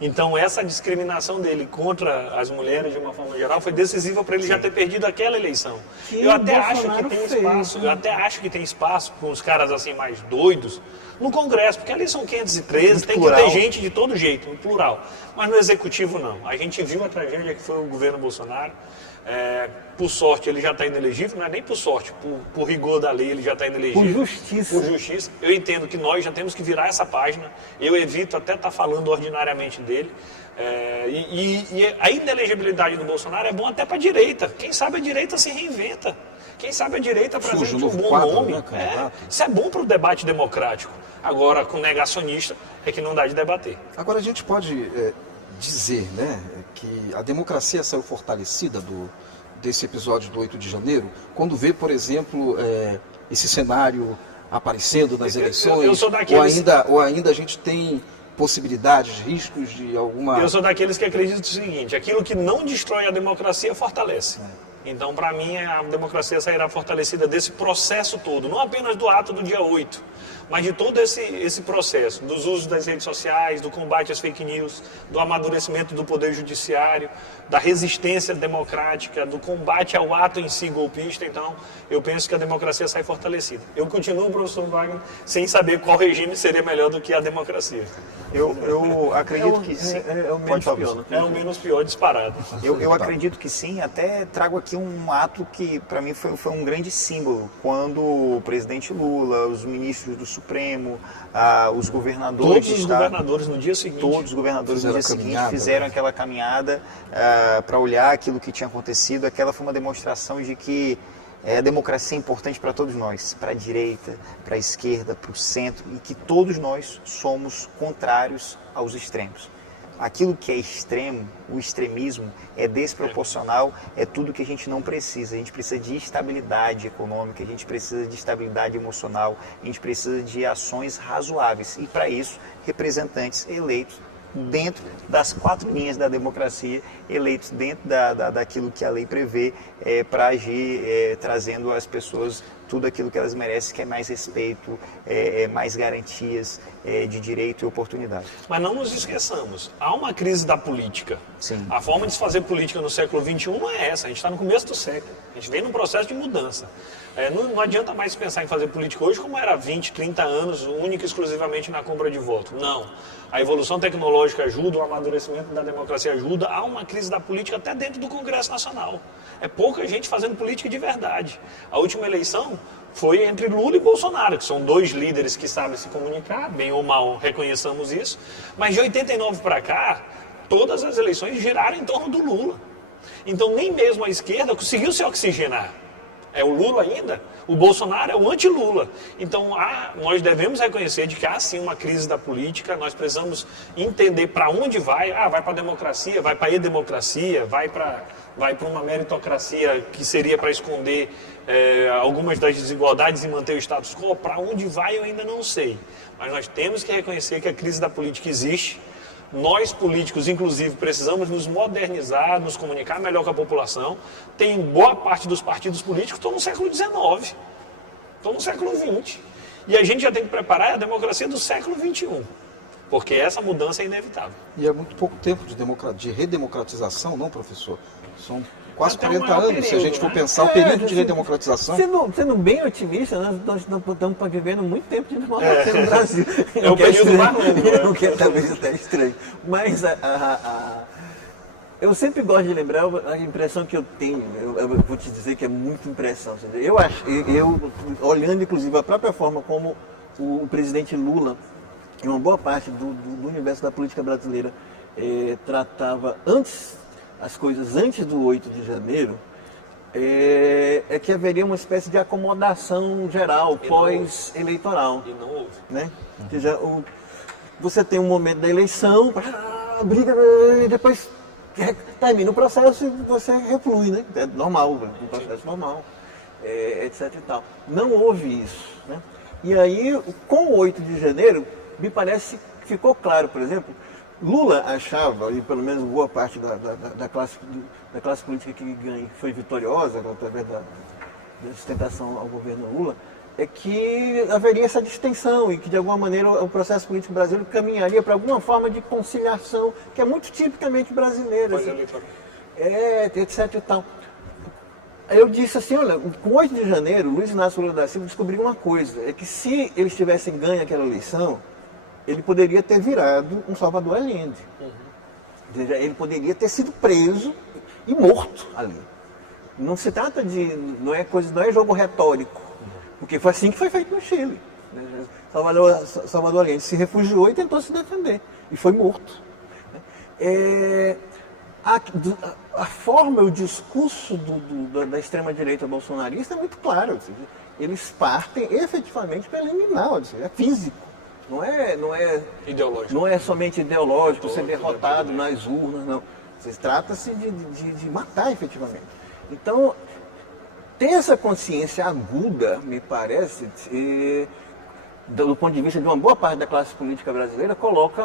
Então, essa discriminação dele contra as mulheres, de uma forma geral, foi decisiva para ele já ter perdido aquela eleição. Eu até acho que tem espaço para uns caras assim mais doidos no Congresso, porque ali são 513, muito tem plural. Que ter gente de todo jeito, no plural. Mas no Executivo, não. A gente viu a tragédia que foi o governo Bolsonaro. Por sorte, ele já está inelegível, não é nem por sorte, por rigor da lei, ele já está inelegível. Por justiça. Por justiça. Eu entendo que nós já temos que virar essa página. Eu evito até estar falando ordinariamente dele. E a inelegibilidade do Bolsonaro é bom até para a direita. Quem sabe a direita se reinventa. Quem sabe a direita apresenta um bom nome. Isso é bom para o debate democrático. Agora, com negacionista, é que não dá de debater. Agora, a gente pode dizer, né, que a democracia saiu fortalecida desse episódio do 8 de janeiro, quando vê, por exemplo, esse cenário aparecendo nas eleições, ou ainda a gente tem possibilidades, riscos de alguma... Eu sou daqueles que acreditam no seguinte: aquilo que não destrói a democracia fortalece. Então, para mim, a democracia sairá fortalecida desse processo todo, não apenas do ato do dia 8, mas de todo esse processo, dos usos das redes sociais, do combate às fake news, do amadurecimento do poder judiciário, da resistência democrática, do combate ao ato em si golpista. Então, eu penso que a democracia sai fortalecida. Eu continuo, professor Wagner, sem saber qual regime seria melhor do que a democracia. Eu acredito que sim. É o menos pior. É o menos pior disparado. Eu acredito que sim, até trago aqui um ato que para mim foi um grande símbolo, quando o presidente Lula, os ministros do Supremo, os governadores Todos os governadores no dia seguinte. Todos os governadores no dia seguinte fizeram aquela caminhada para olhar aquilo que tinha acontecido. Aquela foi uma demonstração de que a democracia é importante para todos nós, para a direita, para a esquerda, para o centro, e que todos nós somos contrários aos extremos. Aquilo que é extremo, o extremismo, é desproporcional, é tudo que a gente não precisa. A gente precisa de estabilidade econômica, a gente precisa de estabilidade emocional, a gente precisa de ações razoáveis. E para isso, representantes eleitos dentro das 4 linhas da democracia, eleitos dentro daquilo que a lei prevê, para agir trazendo às pessoas tudo aquilo que elas merecem, que é mais respeito, mais garantias de direito e oportunidade. Mas não nos esqueçamos, há uma crise da política. Sim. A forma de se fazer política no século XXI não é essa, a gente está no começo do século, a gente vem num processo de mudança. Não adianta mais pensar em fazer política hoje como era há 20, 30 anos, única e exclusivamente na compra de voto. Não. A evolução tecnológica ajuda, o amadurecimento da democracia ajuda, há uma crise da política até dentro do Congresso Nacional. É pouca gente fazendo política de verdade. A última eleição foi entre Lula e Bolsonaro, que são 2 líderes que sabem se comunicar, bem ou mal reconheçamos isso, mas de 89 para cá, todas as eleições giraram em torno do Lula. Então nem mesmo a esquerda conseguiu se oxigenar. É o Lula ainda, o Bolsonaro é o anti-Lula. Então nós devemos reconhecer de que há sim uma crise da política, nós precisamos entender para onde vai. Vai para a democracia, vai para a e-democracia, vai para uma meritocracia que seria para esconder algumas das desigualdades e manter o status quo. Para onde vai eu ainda não sei. Mas nós temos que reconhecer que a crise da política existe. Nós, políticos, inclusive, precisamos nos modernizar, nos comunicar melhor com a população. Tem boa parte dos partidos políticos que estão no século XIX, estão no século XX. E a gente já tem que preparar a democracia do século XXI, porque essa mudança é inevitável. E é muito pouco tempo de redemocratização, não, professor? São quase Até 40 maior anos, período, se a gente for né? pensar o período de redemocratização. Sendo bem otimista, nós estamos vivendo muito tempo de democracia no Brasil. É o período mais longo. O que talvez até estranho. Mas eu sempre gosto de lembrar a impressão que eu tenho. Eu vou te dizer que é muita impressão. Eu olhando inclusive a própria forma como o presidente Lula e uma boa parte do universo da política brasileira tratava as coisas antes do 8 de janeiro, é que haveria uma espécie de acomodação geral, pós-eleitoral. E não houve. Né? Ou seja, você tem um momento da eleição, briga, e depois termina o processo e você reflui, né? É normal, um processo normal, etc e tal. Não houve isso, né? E aí, com o 8 de janeiro, me parece que ficou claro, por exemplo, Lula achava, e pelo menos boa parte da classe política que foi vitoriosa através da sustentação ao governo Lula, é que haveria essa distensão e que de alguma maneira o processo político brasileiro caminharia para alguma forma de conciliação, que é muito tipicamente brasileira, assim, etc e tal. Eu disse assim, olha, com 8 de janeiro, Luiz Inácio Lula da Silva descobriu uma coisa, é que se eles tivessem ganho aquela eleição, ele poderia ter virado um Salvador Allende. Ou seja, ele poderia ter sido preso e morto ali. Não se trata de... Não é jogo retórico. Porque foi assim que foi feito no Chile. Salvador Allende se refugiou e tentou se defender. E foi morto. A forma, o discurso da extrema-direita bolsonarista é muito claro. Ou seja, eles partem efetivamente para eliminar, ou seja, é físico. Não é ideológico. Não é somente ideológico, ser derrotado nas urnas, não. Trata-se de matar efetivamente. Então, ter essa consciência aguda, me parece, do ponto de vista de uma boa parte da classe política brasileira, coloca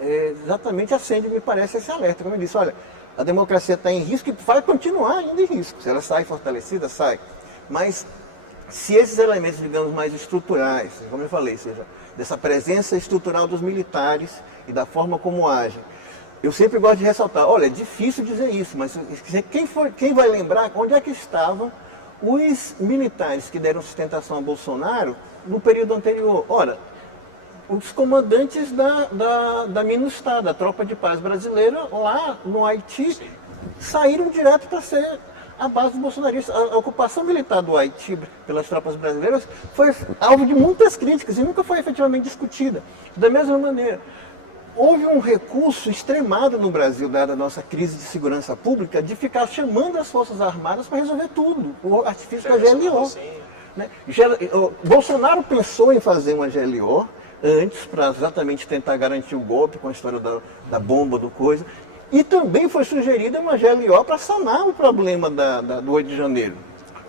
exatamente, acende, me parece, esse alerta. Como eu disse, olha, a democracia está em risco e vai continuar ainda em risco. Se ela sai fortalecida, sai. Mas se esses elementos, digamos, mais estruturais, como eu falei, seja, dessa presença estrutural dos militares e da forma como agem, eu sempre gosto de ressaltar, olha, é difícil dizer isso, mas quem vai lembrar onde é que estavam os militares que deram sustentação a Bolsonaro no período anterior? Ora, os comandantes da MINUSTAH, da Tropa de Paz Brasileira, lá no Haiti, saíram direto para ser a base dos bolsonaristas. A ocupação militar do Haiti pelas tropas brasileiras foi alvo de muitas críticas e nunca foi efetivamente discutida. Da mesma maneira, houve um recurso extremado no Brasil, dada a nossa crise de segurança pública, de ficar chamando as Forças Armadas para resolver tudo. O artifício da GLO. Né? Bolsonaro pensou em fazer uma GLO antes, para exatamente tentar garantir o golpe com a história da bomba, do coisa. E também foi sugerida uma GLO para sanar o problema do 8 de janeiro.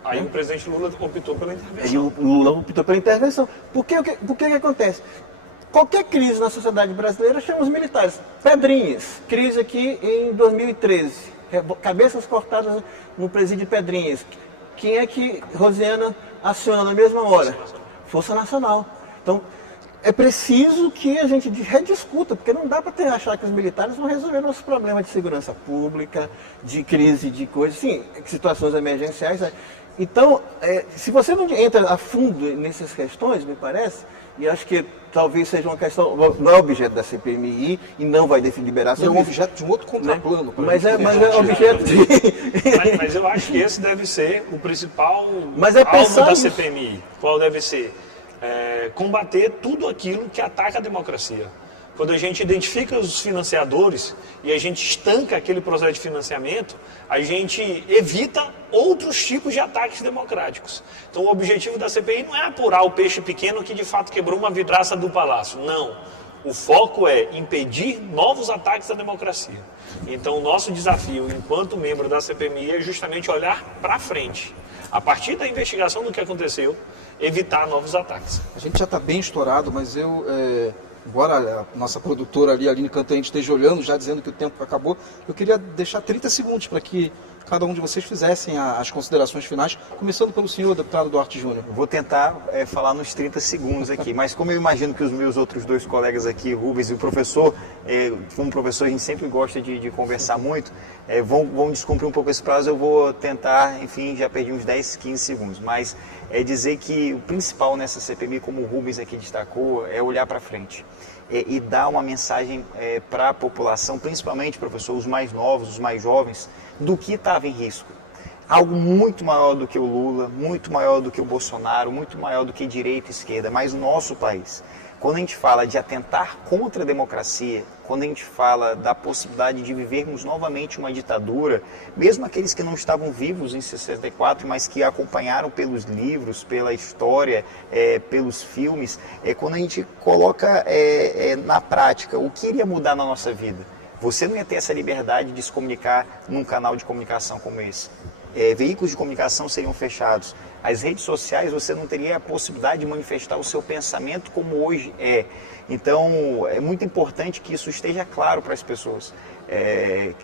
Aí o presidente Lula optou pela intervenção. Aí o Lula optou pela intervenção. Por que acontece? Qualquer crise na sociedade brasileira chama os militares. Pedrinhas, crise aqui em 2013, cabeças cortadas no presídio de Pedrinhas. Quem é que Rosiana aciona na mesma hora? Força Nacional. Então, é preciso que a gente rediscuta, porque não dá para achar que os militares vão resolver nossos problemas de segurança pública, de crise, de coisas, sim, situações emergenciais. Então, se você não entra a fundo nessas questões, me parece, e acho que talvez seja uma questão, não é objeto da CPMI e não vai liberar sobre é um objeto de um outro contraplano. Né? Mas é objeto de... mas eu acho que esse deve ser o principal alvo da CPMI. Qual deve ser? Combater tudo aquilo que ataca a democracia. Quando a gente identifica os financiadores e a gente estanca aquele processo de financiamento, a gente evita outros tipos de ataques democráticos. Então o objetivo da CPI não é apurar o peixe pequeno que de fato quebrou uma vidraça do palácio. Não. O foco é impedir novos ataques à democracia. Então o nosso desafio enquanto membro da CPMI é justamente olhar para frente. A partir da investigação do que aconteceu, evitar novos ataques. A gente já está bem estourado, mas embora a nossa produtora ali, Aline Cantanhede, esteja olhando, já dizendo que o tempo acabou, eu queria deixar 30 segundos para que cada um de vocês fizessem as considerações finais, começando pelo senhor, deputado Duarte Júnior. Vou tentar falar nos 30 segundos aqui, mas como eu imagino que os meus outros dois colegas aqui, Rubens e o professor, como professor a gente sempre gosta de conversar muito, vão descumprir um pouco esse prazo, eu vou tentar, enfim, já perdi uns 10, 15 segundos, mas dizer que o principal nessa CPMI, como o Rubens aqui destacou, é olhar para frente. E dar uma mensagem para a população, principalmente, professor, os mais novos, os mais jovens, do que estava em risco. Algo muito maior do que o Lula, muito maior do que o Bolsonaro, muito maior do que direita e esquerda, mas o nosso país. Quando a gente fala de atentar contra a democracia, quando a gente fala da possibilidade de vivermos novamente uma ditadura, mesmo aqueles que não estavam vivos em 64, mas que acompanharam pelos livros, pela história, pelos filmes, quando a gente coloca na prática o que iria mudar na nossa vida, você não ia ter essa liberdade de se comunicar num canal de comunicação como esse. Veículos de comunicação seriam fechados. As redes sociais, você não teria a possibilidade de manifestar o seu pensamento como hoje é. Então, é muito importante que isso esteja claro para as pessoas.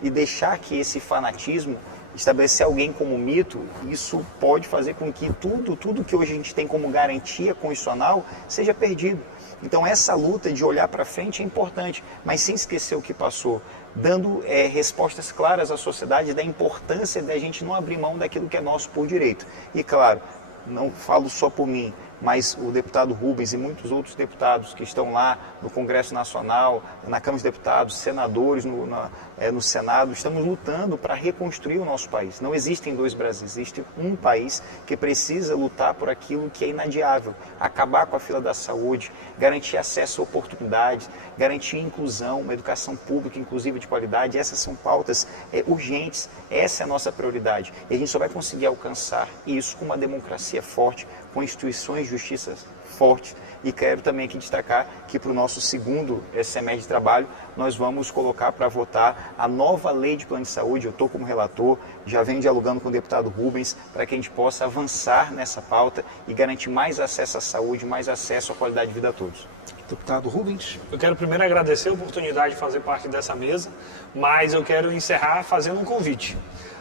E deixar que esse fanatismo, estabelecer alguém como mito, isso pode fazer com que tudo que hoje a gente tem como garantia constitucional seja perdido. Então, essa luta de olhar para frente é importante, mas sem esquecer o que passou, dando respostas claras à sociedade da importância da gente não abrir mão daquilo que é nosso por direito. E, claro, não falo só por mim, mas o deputado Rubens e muitos outros deputados que estão lá no Congresso Nacional, na Câmara dos Deputados, senadores no Senado, estamos lutando para reconstruir o nosso país. Não existem dois Brasis, existe um país que precisa lutar por aquilo que é inadiável, acabar com a fila da saúde, garantir acesso a oportunidades, garantir inclusão, uma educação pública inclusiva de qualidade. Essas são pautas urgentes, essa é a nossa prioridade. E a gente só vai conseguir alcançar isso com uma democracia forte, com instituições justiça forte. E quero também aqui destacar que para o nosso segundo semestre de trabalho, nós vamos colocar para votar a nova lei de plano de saúde. Eu estou como relator, já venho dialogando com o deputado Rubens, para que a gente possa avançar nessa pauta e garantir mais acesso à saúde, mais acesso à qualidade de vida a todos. Deputado Rubens. Eu quero primeiro agradecer a oportunidade de fazer parte dessa mesa, mas eu quero encerrar fazendo um convite.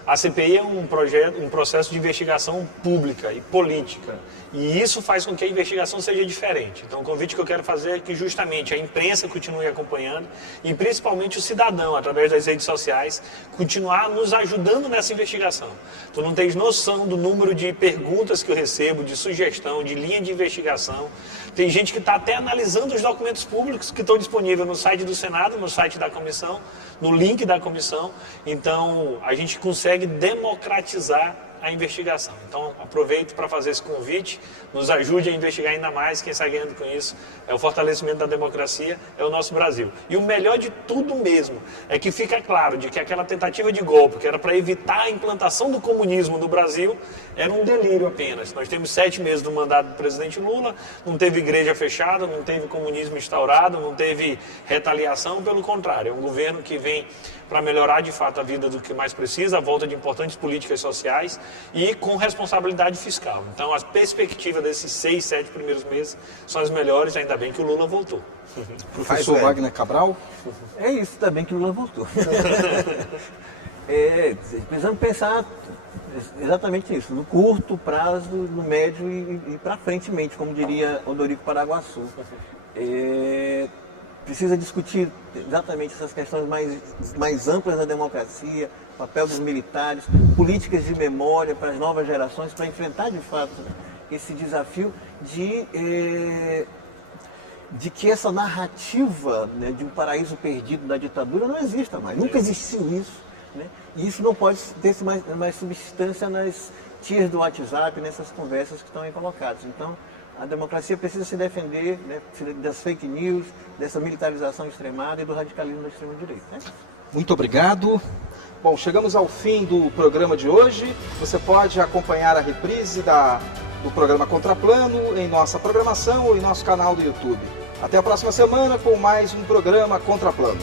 A CPI é um processo de investigação pública e política, e isso faz com que a investigação seja diferente. Então o convite que eu quero fazer é que justamente a imprensa continue acompanhando e principalmente o cidadão, através das redes sociais, continuar nos ajudando nessa investigação. Tu não tens noção do número de perguntas que eu recebo, de sugestão, de linha de investigação. Tem gente que está até analisando os documentos públicos que estão disponíveis no site do Senado, no site da comissão, no link da comissão. Então a gente consegue democratizar a investigação. Então aproveito para fazer esse convite, nos ajude a investigar ainda mais. Quem sai ganhando com isso é o fortalecimento da democracia, é o nosso Brasil. E o melhor de tudo mesmo é que fica claro de que aquela tentativa de golpe, que era para evitar a implantação do comunismo no Brasil, era um delírio apenas. Nós temos 7 meses do mandato do presidente Lula, não teve igreja fechada, não teve comunismo instaurado, não teve retaliação, pelo contrário, é um governo que vem para melhorar de fato a vida do que mais precisa, a volta de importantes políticas sociais e com responsabilidade fiscal. Então a perspectiva desses 6, 7 primeiros meses são as melhores, ainda bem que o Lula voltou. Professor Wagner Cabral. É isso, ainda bem que o Lula voltou. Precisamos pensar exatamente isso, no curto prazo, no médio e para frentemente, como diria Odorico Paraguaçu. Precisa discutir exatamente essas questões mais amplas da democracia, papel dos militares, políticas de memória para as novas gerações, para enfrentar de fato esse desafio de que essa narrativa, né, de um paraíso perdido da ditadura não exista mais. Nunca existiu isso. Né? E isso não pode ter mais substância nas tias do WhatsApp, nessas conversas que estão aí colocadas. Então, a democracia precisa se defender, né, das fake news, dessa militarização extremada e do radicalismo da extrema-direita. Né? Muito obrigado. Bom, chegamos ao fim do programa de hoje. Você pode acompanhar a reprise do programa Contraplano em nossa programação ou em nosso canal do YouTube. Até a próxima semana com mais um programa Contraplano.